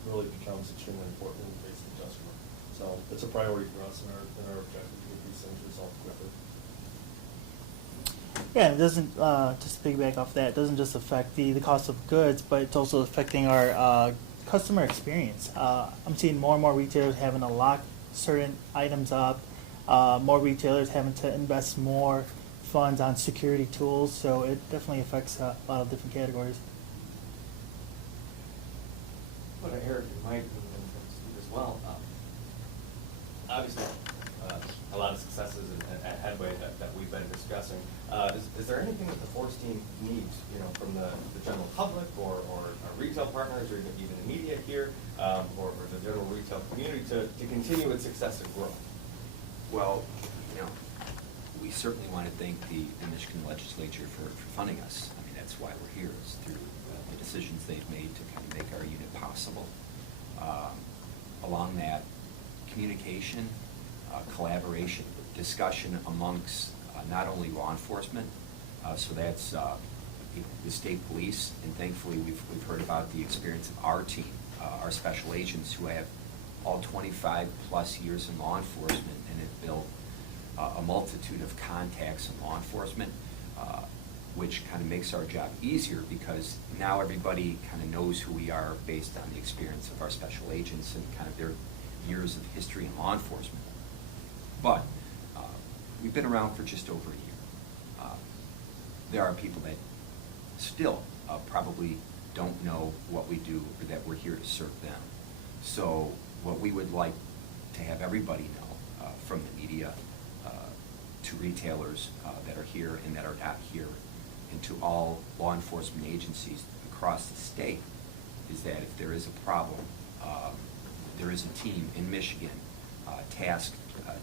really becomes extremely important in the face of the customer. So it's a priority for us and our objective to get these things resolved quickly. Yeah, it doesn't, just to piggyback off that, it doesn't just affect the cost of goods, but it's also affecting our customer experience. I'm seeing more and more retailers having to lock certain items up, more retailers having to invest more funds on security tools, so it definitely affects a lot of different categories. What Eric and Mike and Steve as well. Obviously, a lot of successes and headway that we've been discussing. Is there anything that the force team needs, from the general public or our retail partners or even the media here, or the general retail community to continue its success and growth? Well, we certainly want to thank the Michigan legislature for funding us. I mean, that's why we're here, is through the decisions they've made to kind of make our unit possible. Along that, communication, collaboration, discussion amongst not only law enforcement, so that's the state police, and thankfully we've heard about the experience of our team, our special agents who have all 25-plus years in law enforcement and have built a multitude of contacts in law enforcement, which kind of makes our job easier because now everybody kind of knows who we are based on the experience of our special agents and kind of their years of history in law enforcement. But we've been around for just over a year. There are people that still probably don't know what we do or that we're here to serve them. So what we would like to have everybody know, from the media to retailers that are here and that are not here, and to all law enforcement agencies across the state, is that if there is a problem, there is a team in Michigan tasked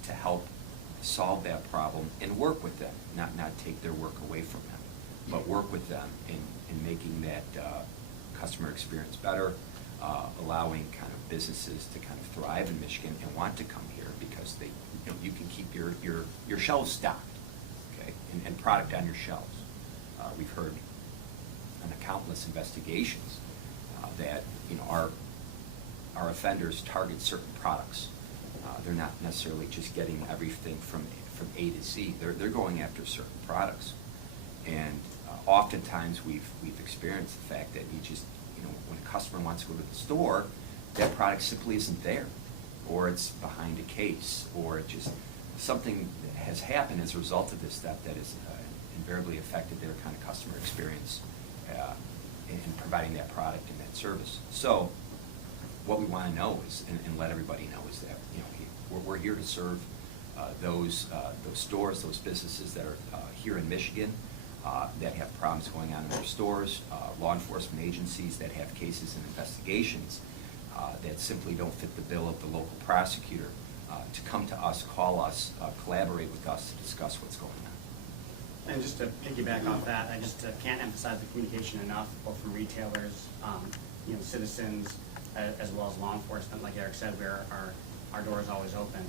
to help solve that problem and work with them, not take their work away from them, but work with them in making that customer experience better, allowing kind of businesses to kind of thrive in Michigan and want to come here because they, you can keep your shelves stocked, okay, and product on your shelves. We've heard on countless investigations that our offenders target certain products. They're not necessarily just getting everything from A to Z. They're going after certain products, and oftentimes we've experienced the fact that when a customer wants to go to the store, that product simply isn't there, or it's behind a case, or it just something has happened as a result of this theft that has invariably affected their kind of customer experience in providing that product and that service. So what we want to know is, and let everybody know, is that we're here to serve those stores, those businesses that are here in Michigan that have problems going on in their stores, law enforcement agencies that have cases and investigations that simply don't fit the bill of the local prosecutor, to come to us, call us, collaborate with us to discuss what's going on. And just to piggyback off that, I just can't emphasize the communication enough, both from retailers, citizens, as well as law enforcement. Like Eric said, our door is always open.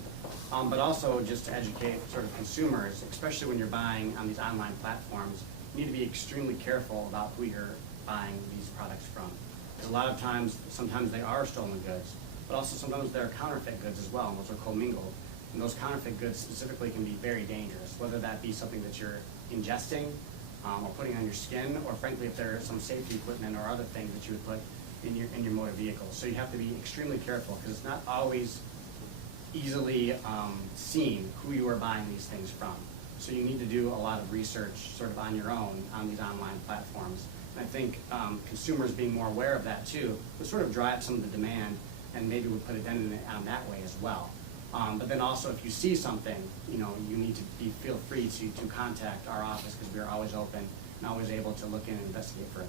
But also just to educate sort of consumers, especially when you're buying on these online platforms, you need to be extremely careful about who you're buying these products from. Because a lot of times, sometimes they are stolen goods, but also sometimes they're counterfeit goods as well, and those are commingled. And those counterfeit goods specifically can be very dangerous, whether that be something that you're ingesting or putting on your skin, or frankly, if there are some safety equipment or other things that you would put in your motor vehicle. So you have to be extremely careful because it's not always easily seen who you are buying these things from. So you need to do a lot of research sort of on your own on these online platforms. And I think consumers being more aware of that too would sort of drive some of the demand and maybe would put a dent in it on that way as well. But then also if you see something, you need to feel free to contact our office because we are always open and always able to look in and investigate further.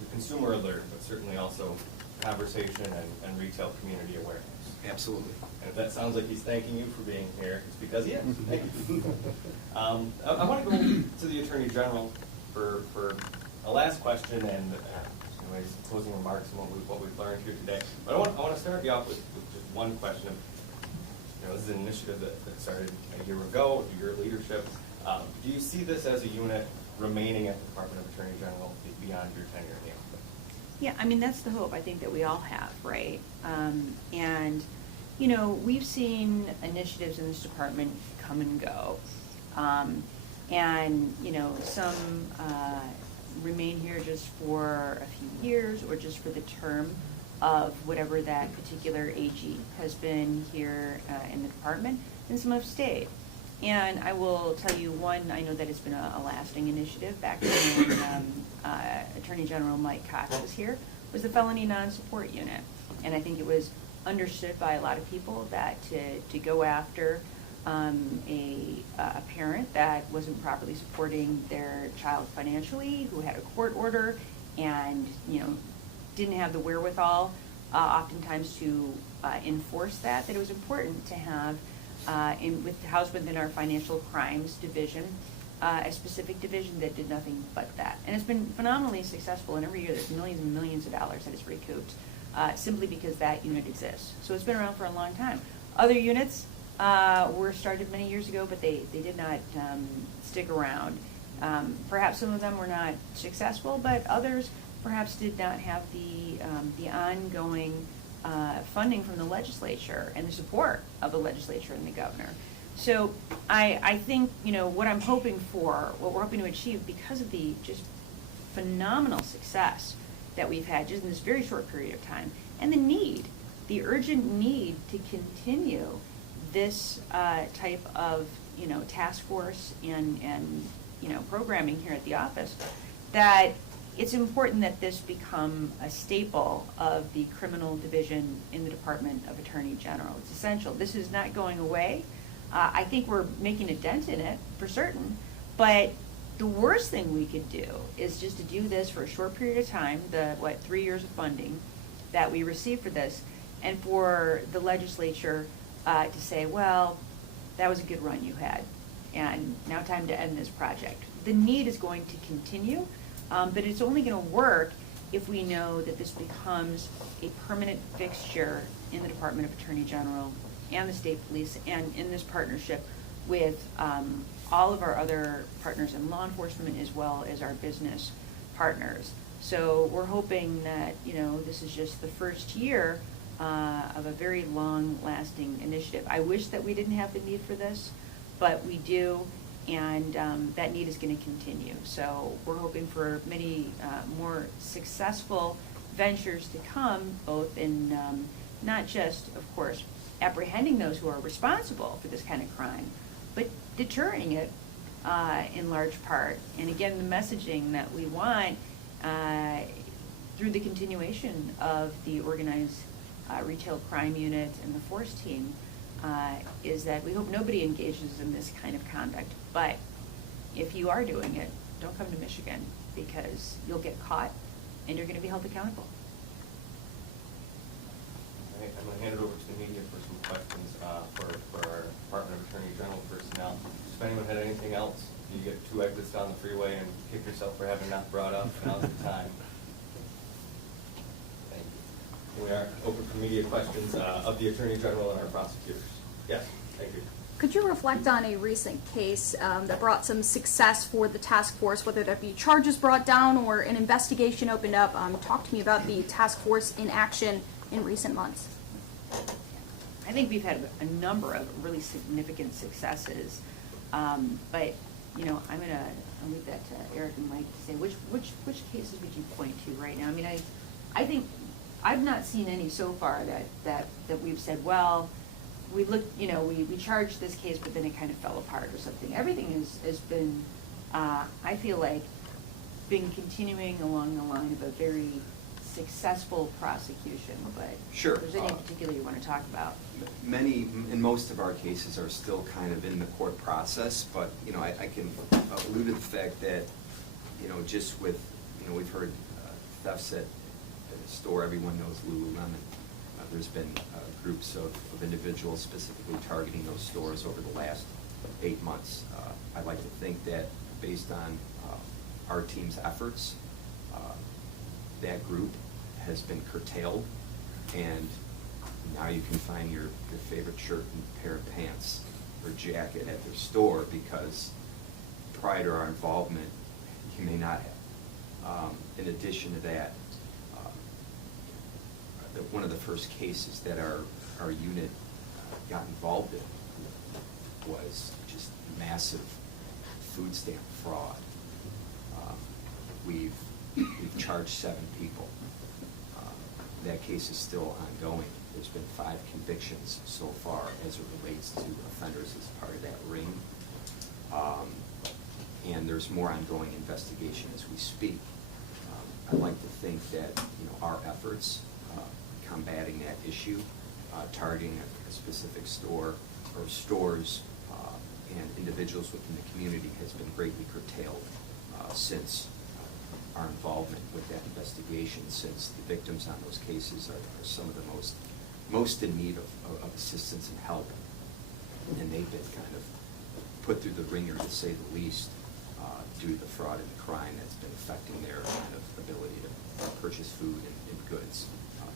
The consumer alert, but certainly also conversation and retail community awareness. Absolutely. And if that sounds like he's thanking you for being here, it's because he is. Thank you. I want to go to the Attorney General for a last question and his closing remarks and what we've learned here today. But I want to start you off with just one question. This is an initiative that started a year ago with your leadership. Do you see this as a unit remaining at the Department of Attorney General beyond your tenure in the office? Yeah, I mean, that's the hope I think that we all have, right? And, we've seen initiatives in this department come and go. And, some remain here just for a few years or just for the term of whatever that particular AG has been here in the department, and some have stayed. And I will tell you one, I know that it's been a lasting initiative. Back when Attorney General Mike Cox was here, was the felony non-support unit. And I think it was understood by a lot of people that to go after a parent that wasn't properly supporting their child financially, who had a court order and didn't have the wherewithal oftentimes to enforce that it was important to have housed within our financial crimes division a specific division that did nothing but that. And it's been phenomenally successful, and every year there's millions and millions of dollars that is recouped simply because that unit exists. So it's been around for a long time. Other units were started many years ago, but they did not stick around. Perhaps some of them were not successful, but others perhaps did not have the ongoing funding from the legislature and the support of the legislature and the governor. So I think, what I'm hoping for, what we're hoping to achieve because of the just phenomenal success that we've had just in this very short period of time, and the urgent need to continue this type of, task force and programming here at the office, that it's important that this become a staple of the criminal division in the Department of Attorney General. It's essential. This is not going away. I think we're making a dent in it for certain, but the worst thing we could do is just to do this for a short period of time, 3 years of funding that we received for this, and for the legislature to say, well, that was a good run you had, and now time to end this project. The need is going to continue, but it's only going to work if we know that this becomes a permanent fixture in the Department of Attorney General and the state police, and in this partnership with all of our other partners in law enforcement as well as our business partners. So we're hoping that, this is just the first year of a very long-lasting initiative. I wish that we didn't have the need for this, but we do, and that need is going to continue. So we're hoping for many more successful ventures to come, both in not just, of course, apprehending those who are responsible for this kind of crime, but deterring it in large part. And again, the messaging that we want through the continuation of the organized retail crime unit and the force team is that we hope nobody engages in this kind of conduct. But if you are doing it, don't come to Michigan, because you'll get caught and you're going to be held accountable. All right, I'm going to hand it over to the media for some questions for our Department of Attorney General personnel. If anyone had anything else, you get 2 exits down the freeway and kick yourself for having not brought up. Now's the time. Thank you. We are open for media questions of the Attorney General and our prosecutors. Yes, thank you. Could you reflect on a recent case that brought some success for the task force, whether that be charges brought down or an investigation opened up? Talk to me about the task force in action in recent months. I think we've had a number of really significant successes, but I'm going to leave that to Eric and Mike to say which cases would you point to right now. I mean, I think I've not seen any so far that we've said, well, we looked, we charged this case, but then it kind of fell apart or something. Everything has been, I feel like, been continuing along the line of a very successful prosecution. But Sure. if there's any in particular you want to talk about. Many, and most of our cases are still kind of in the court process, but, I can allude to the fact that, just with, we've heard thefts at a store, everyone knows Lululemon. There's been groups of individuals specifically targeting those stores over the last 8 months. I'd like to think that based on our team's efforts, that group has been curtailed, and now you can find your favorite shirt and pair of pants or jacket at their store, because prior to our involvement, you may not have. In addition to that, one of the first cases that our unit got involved in was just massive food stamp fraud. We've charged 7 people. That case is still ongoing. There's been 5 convictions so far as it relates to offenders as part of that ring. And there's more ongoing investigation as we speak. I'd like to think that our efforts combating that issue, targeting a specific store or stores and individuals within the community has been greatly curtailed since our involvement with that investigation, since the victims on those cases are some of the most in need of assistance and help. And they've been kind of put through the ringer, to say the least, due to the fraud and the crime that's been affecting their kind of ability to purchase food and goods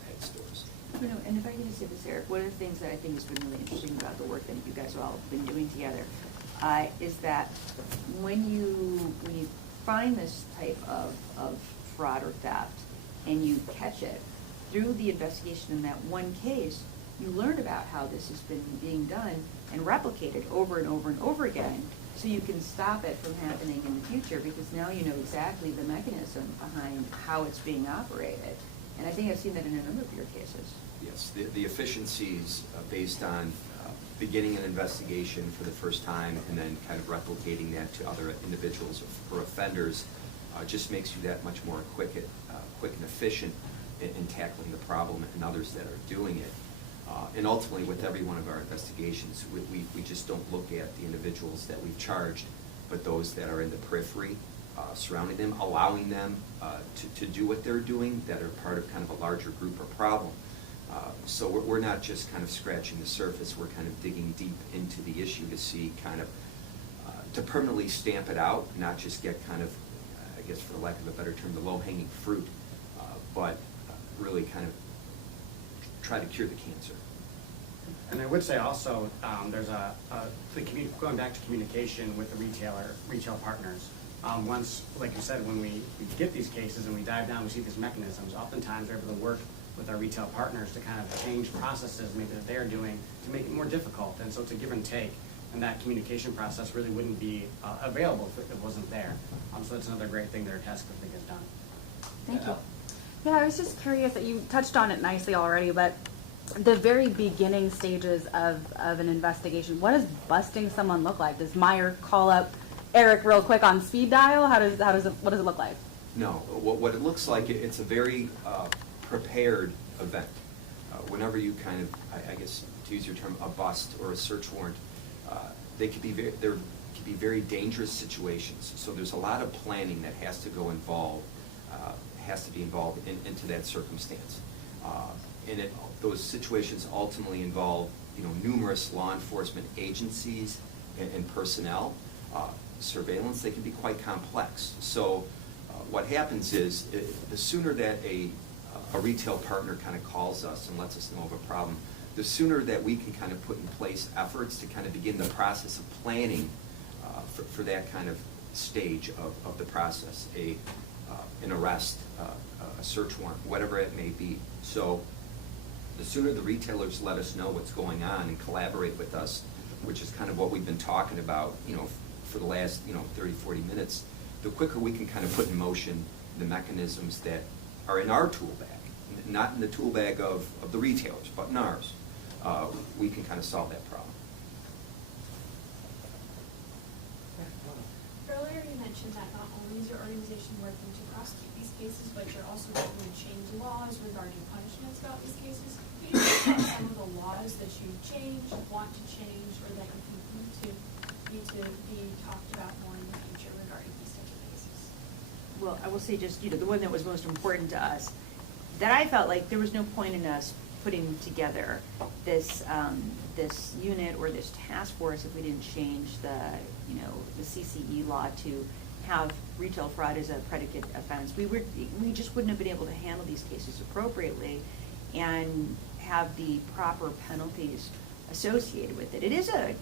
at stores. And if I can just say this, Eric, one of the things that I think has been really interesting about the work that you guys have all been doing together is that when you find this type of fraud or theft and you catch it, through the investigation in that one case, you learn about how this has been being done and replicated over and over and over again, so you can stop it from happening in the future, because now you know exactly the mechanism behind how it's being operated. And I think I've seen that in a number of your cases. Yes, the efficiencies based on beginning an investigation for the first time and then kind of replicating that to other individuals or offenders just makes you that much more quick and efficient in tackling the problem and others that are doing it. And ultimately, with every one of our investigations, we just don't look at the individuals that we've charged, but those that are in the periphery surrounding them, allowing them to do what they're doing, that are part of kind of a larger group or problem. So we're not just kind of scratching the surface, we're kind of digging deep into the issue to see kind of, to permanently stamp it out, not just get kind of, I guess for lack of a better term, the low-hanging fruit, but really kind of try to cure the cancer. And I would say also, there's going back to communication with the retail partners. Once, like you said, when we get these cases and we dive down, we see these mechanisms, oftentimes we're able to work with our retail partners to kind of change processes maybe that they're doing to make it more difficult. And so it's a give and take. And that communication process really wouldn't be available if it wasn't there. So that's another great thing that our task force has done. Thank you. Yeah, I was just curious that you touched on it nicely already, but the very beginning stages of an investigation, what does busting someone look like? Does Meyer call up Eric real quick on speed dial? What does it look like? No, what it looks like, it's a very prepared event. Whenever you kind of, I guess to use your term, a bust or a search warrant, there could be very dangerous situations. So there's a lot of planning that has to be involved into that circumstance. And those situations ultimately involve, numerous law enforcement agencies and personnel. Surveillance, they can be quite complex. So what happens is, the sooner that a retail partner kind of calls us and lets us know of a problem, the sooner that we can kind of put in place efforts to kind of begin the process of planning for that kind of stage of the process, an arrest, a search warrant, whatever it may be. So the sooner the retailers let us know what's going on and collaborate with us, which is kind of what we've been talking about, for the last, 30, 40 minutes, the quicker we can kind of put in motion the mechanisms that are in our tool bag, not in the tool bag of the retailers, but in ours, we can kind of solve that problem. Earlier you mentioned that not only is your organization working to prosecute these cases, but you're also working to change laws regarding punishments about these cases. Can you talk about some of the laws that you change, want to change, or that you think need to be talked about more in the future regarding these types of cases? Well, I will say just, the one that was most important to us, that I felt like there was no point in us putting together this this unit or this task force if we didn't change the CCE law to have retail fraud as a predicate offense. We just wouldn't have been able to handle these cases appropriately and have the proper penalties associated with it. It is a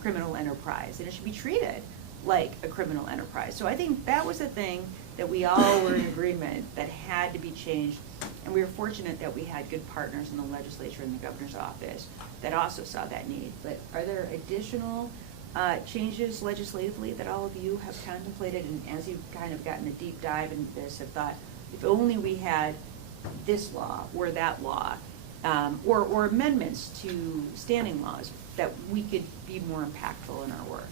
criminal enterprise, and it should be treated like a criminal enterprise. So I think that was the thing that we all were in agreement that had to be changed. And we were fortunate that we had good partners in the legislature and the governor's office that also saw that need. But are there additional changes legislatively that all of you have contemplated, and as you've kind of gotten a deep dive into this, have thought, if only we had this law or that law, or amendments to standing laws, that we could be more impactful in our work?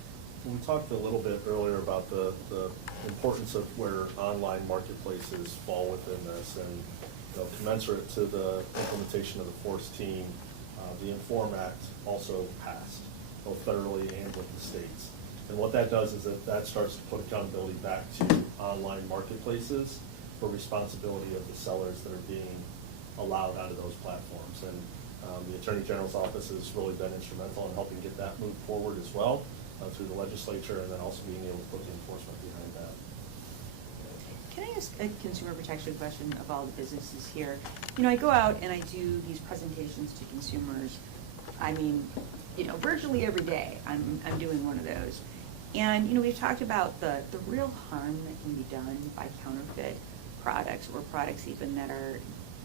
We talked a little bit earlier about the importance of where online marketplaces fall within this, and commensurate to the implementation of the Force team, the Inform Act also passed, both federally and with the states. And what that does is that starts to put accountability back to online marketplaces for responsibility of the sellers that are being allowed onto those platforms. And the Attorney General's office has really been instrumental in helping get that moved forward as well, through the legislature, and then also being able to put the enforcement behind that. Can I ask a consumer protection question of all the businesses here? I go out and I do these presentations to consumers. I mean, virtually every day I'm doing one of those. And, you know, we've talked about the real harm that can be done by counterfeit products, or products even that are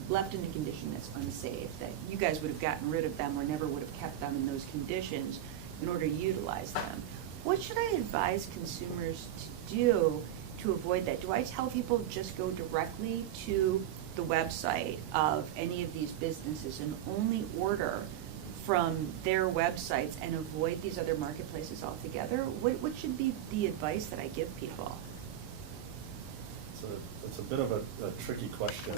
left in a condition that's unsafe, that you guys would have gotten rid of them or never would have kept them in those conditions in order to utilize them. What should I advise consumers to do to avoid that? Do I tell people just go directly to the website of any of these businesses and only order from their websites and avoid these other marketplaces altogether? What should be the advice that I give people? It's a bit of a tricky question.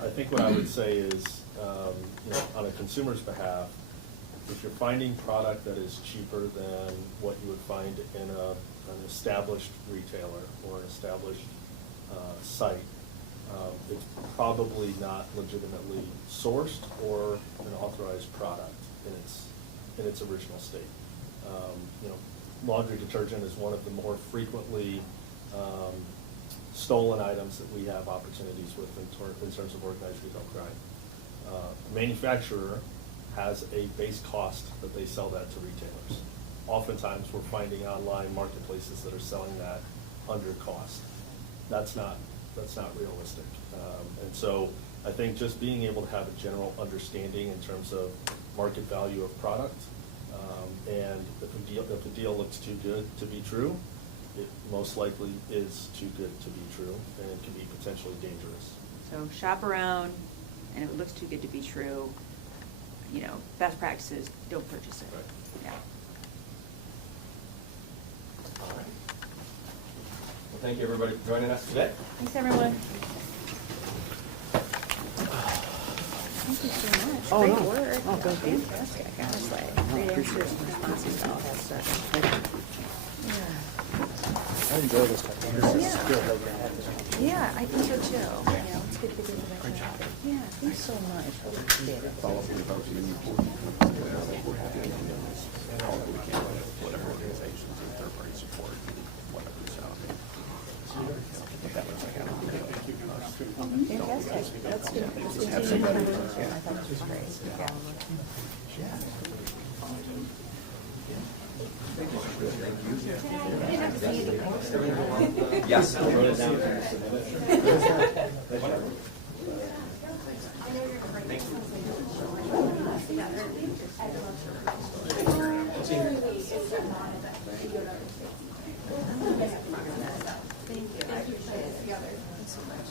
I think what I would say is, you know, on a consumer's behalf, if you're finding product that is cheaper than what you would find in an established retailer or an established site, it's probably not legitimately sourced or an authorized product in its original state. You know, laundry detergent is one of the more frequently stolen items that we have opportunities with in terms of organized retail crime. Manufacturer has a base cost that they sell that to retailers. Oftentimes, we're finding online marketplaces that are selling that under cost. That's not realistic. And so I think just being able to have a general understanding in terms of market value of product, and if a deal looks too good to be true, it most likely is too good to be true, and it can be potentially dangerous. So shop around, and if it looks too good to be true, you know, best practices, don't purchase it. Right. Yeah. All right. Well, thank you, everybody, for joining us today. Thanks, everyone. Thank you so much. Oh, Great no. work. Oh, thank you. Fantastic, honestly. Great appreciate answers and responses to all that stuff. I enjoy this type of Yeah. It's good that we have this conversation. Yeah, I think so too. You know, it's good to get information out there. Yeah, thanks so much. I appreciate it. Whatever organizations and third-party support, whatever, so. But that looks like I don't know. Fantastic. That's good. That's good. I thought this was great. Yeah. Yes. Thank you. I appreciate it. Thanks so much.